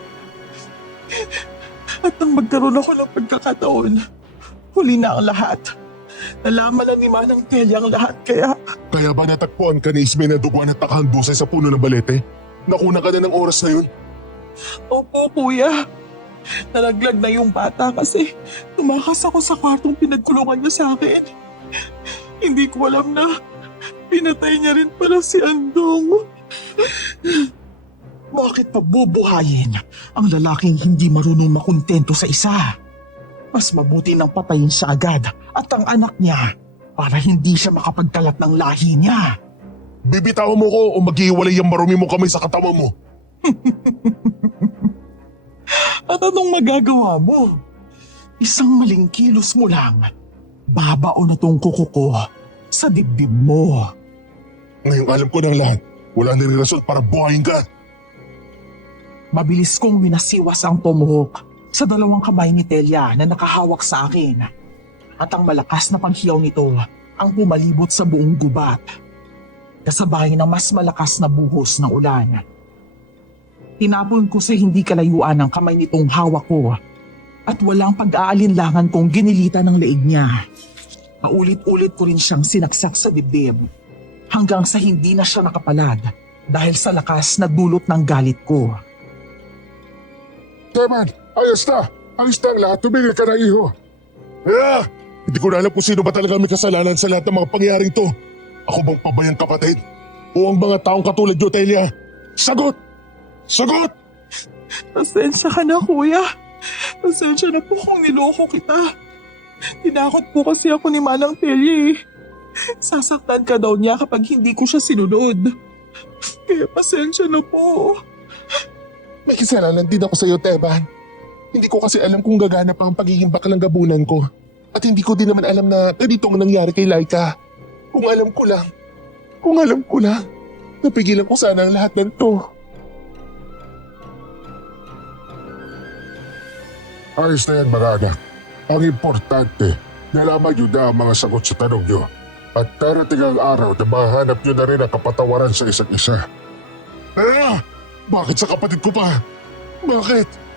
At nang magkaroon ako ng pagkakataon, huli na ang lahat. Nalaman na ni Manang Telia ang lahat kaya Kaya ba natagpuan ka ni Isme na duguan at takahang busay sa puno ng balete? Nakuna ka na ng oras na yun? opo, kuya. Nalaglag na yung bata kasi tumakas ako sa kwartong pinagkulungan niya sa akin. Hindi ko alam na pinatay niya rin pala si Andong. Bakit pabubuhayin ang lalaking hindi marunong makontento sa isa? Mas mabuti nang patayin siya agad at ang anak niya para hindi siya makapagkalat ng lahi niya. Bibitawan mo ko o maghihiwalay yung marumi mo kamay sa katawan mo. At anong magagawa mo? Isang maling kilos mo lang, babao na tong kuko ko sa dibdib mo. Ngayong alam ko ng lahat, wala na rin rason para buhayin ka. Mabilis kong minasiwas ang tumuhok sa dalawang kamay ni Telia na nakahawak sa akin. At ang malakas na panghiyaw nito ang pumalibot sa buong gubat. Kasabay ng mas malakas na buhos ng ulan. Tinapon ko sa hindi kalayuan ang kamay nitong hawak ko at walang pag-aalinlangan kong ginilitan ng leeg niya. Paulit-ulit ko rin siyang sinaksak sa dibdib hanggang sa hindi na siya nakapalad dahil sa lakas na dulot ng galit ko. Teman, ayos na! Ayos na ang lahat. Tumigil ka na, iho. Hindi ko na alam kung sino ba talaga may kasalanan sa lahat ng mga pangyayaring to. Ako bang pabayang kapatid? O ang mga taong katulad nyo, Telia? Sagot! Sagot! Pasensya ka na, kuya. Pasensya na po kung niloko kita. Tinakot po kasi ako ni Manang Telia. Sasaktan ka daw niya kapag hindi ko siya sinunod. Kaya pasensya na po. May kasalanan din ako sa iyo, Teban. Hindi ko kasi alam kung gagana pa ang pagiging baklang gabunan ko. At hindi ko din naman alam na ganito ang nangyari kay Laika. Kung alam ko lang, napigilan ko sana ang lahat ng to. Ayos na yan, mga anak. Ang importante, nalaman nyo na ang mga sagot sa tanong nyo. At darating ang araw na mahanap nyo na rin ang kapatawaran sa isa't isa. Bakit sa kapatid ko pa? Bakit?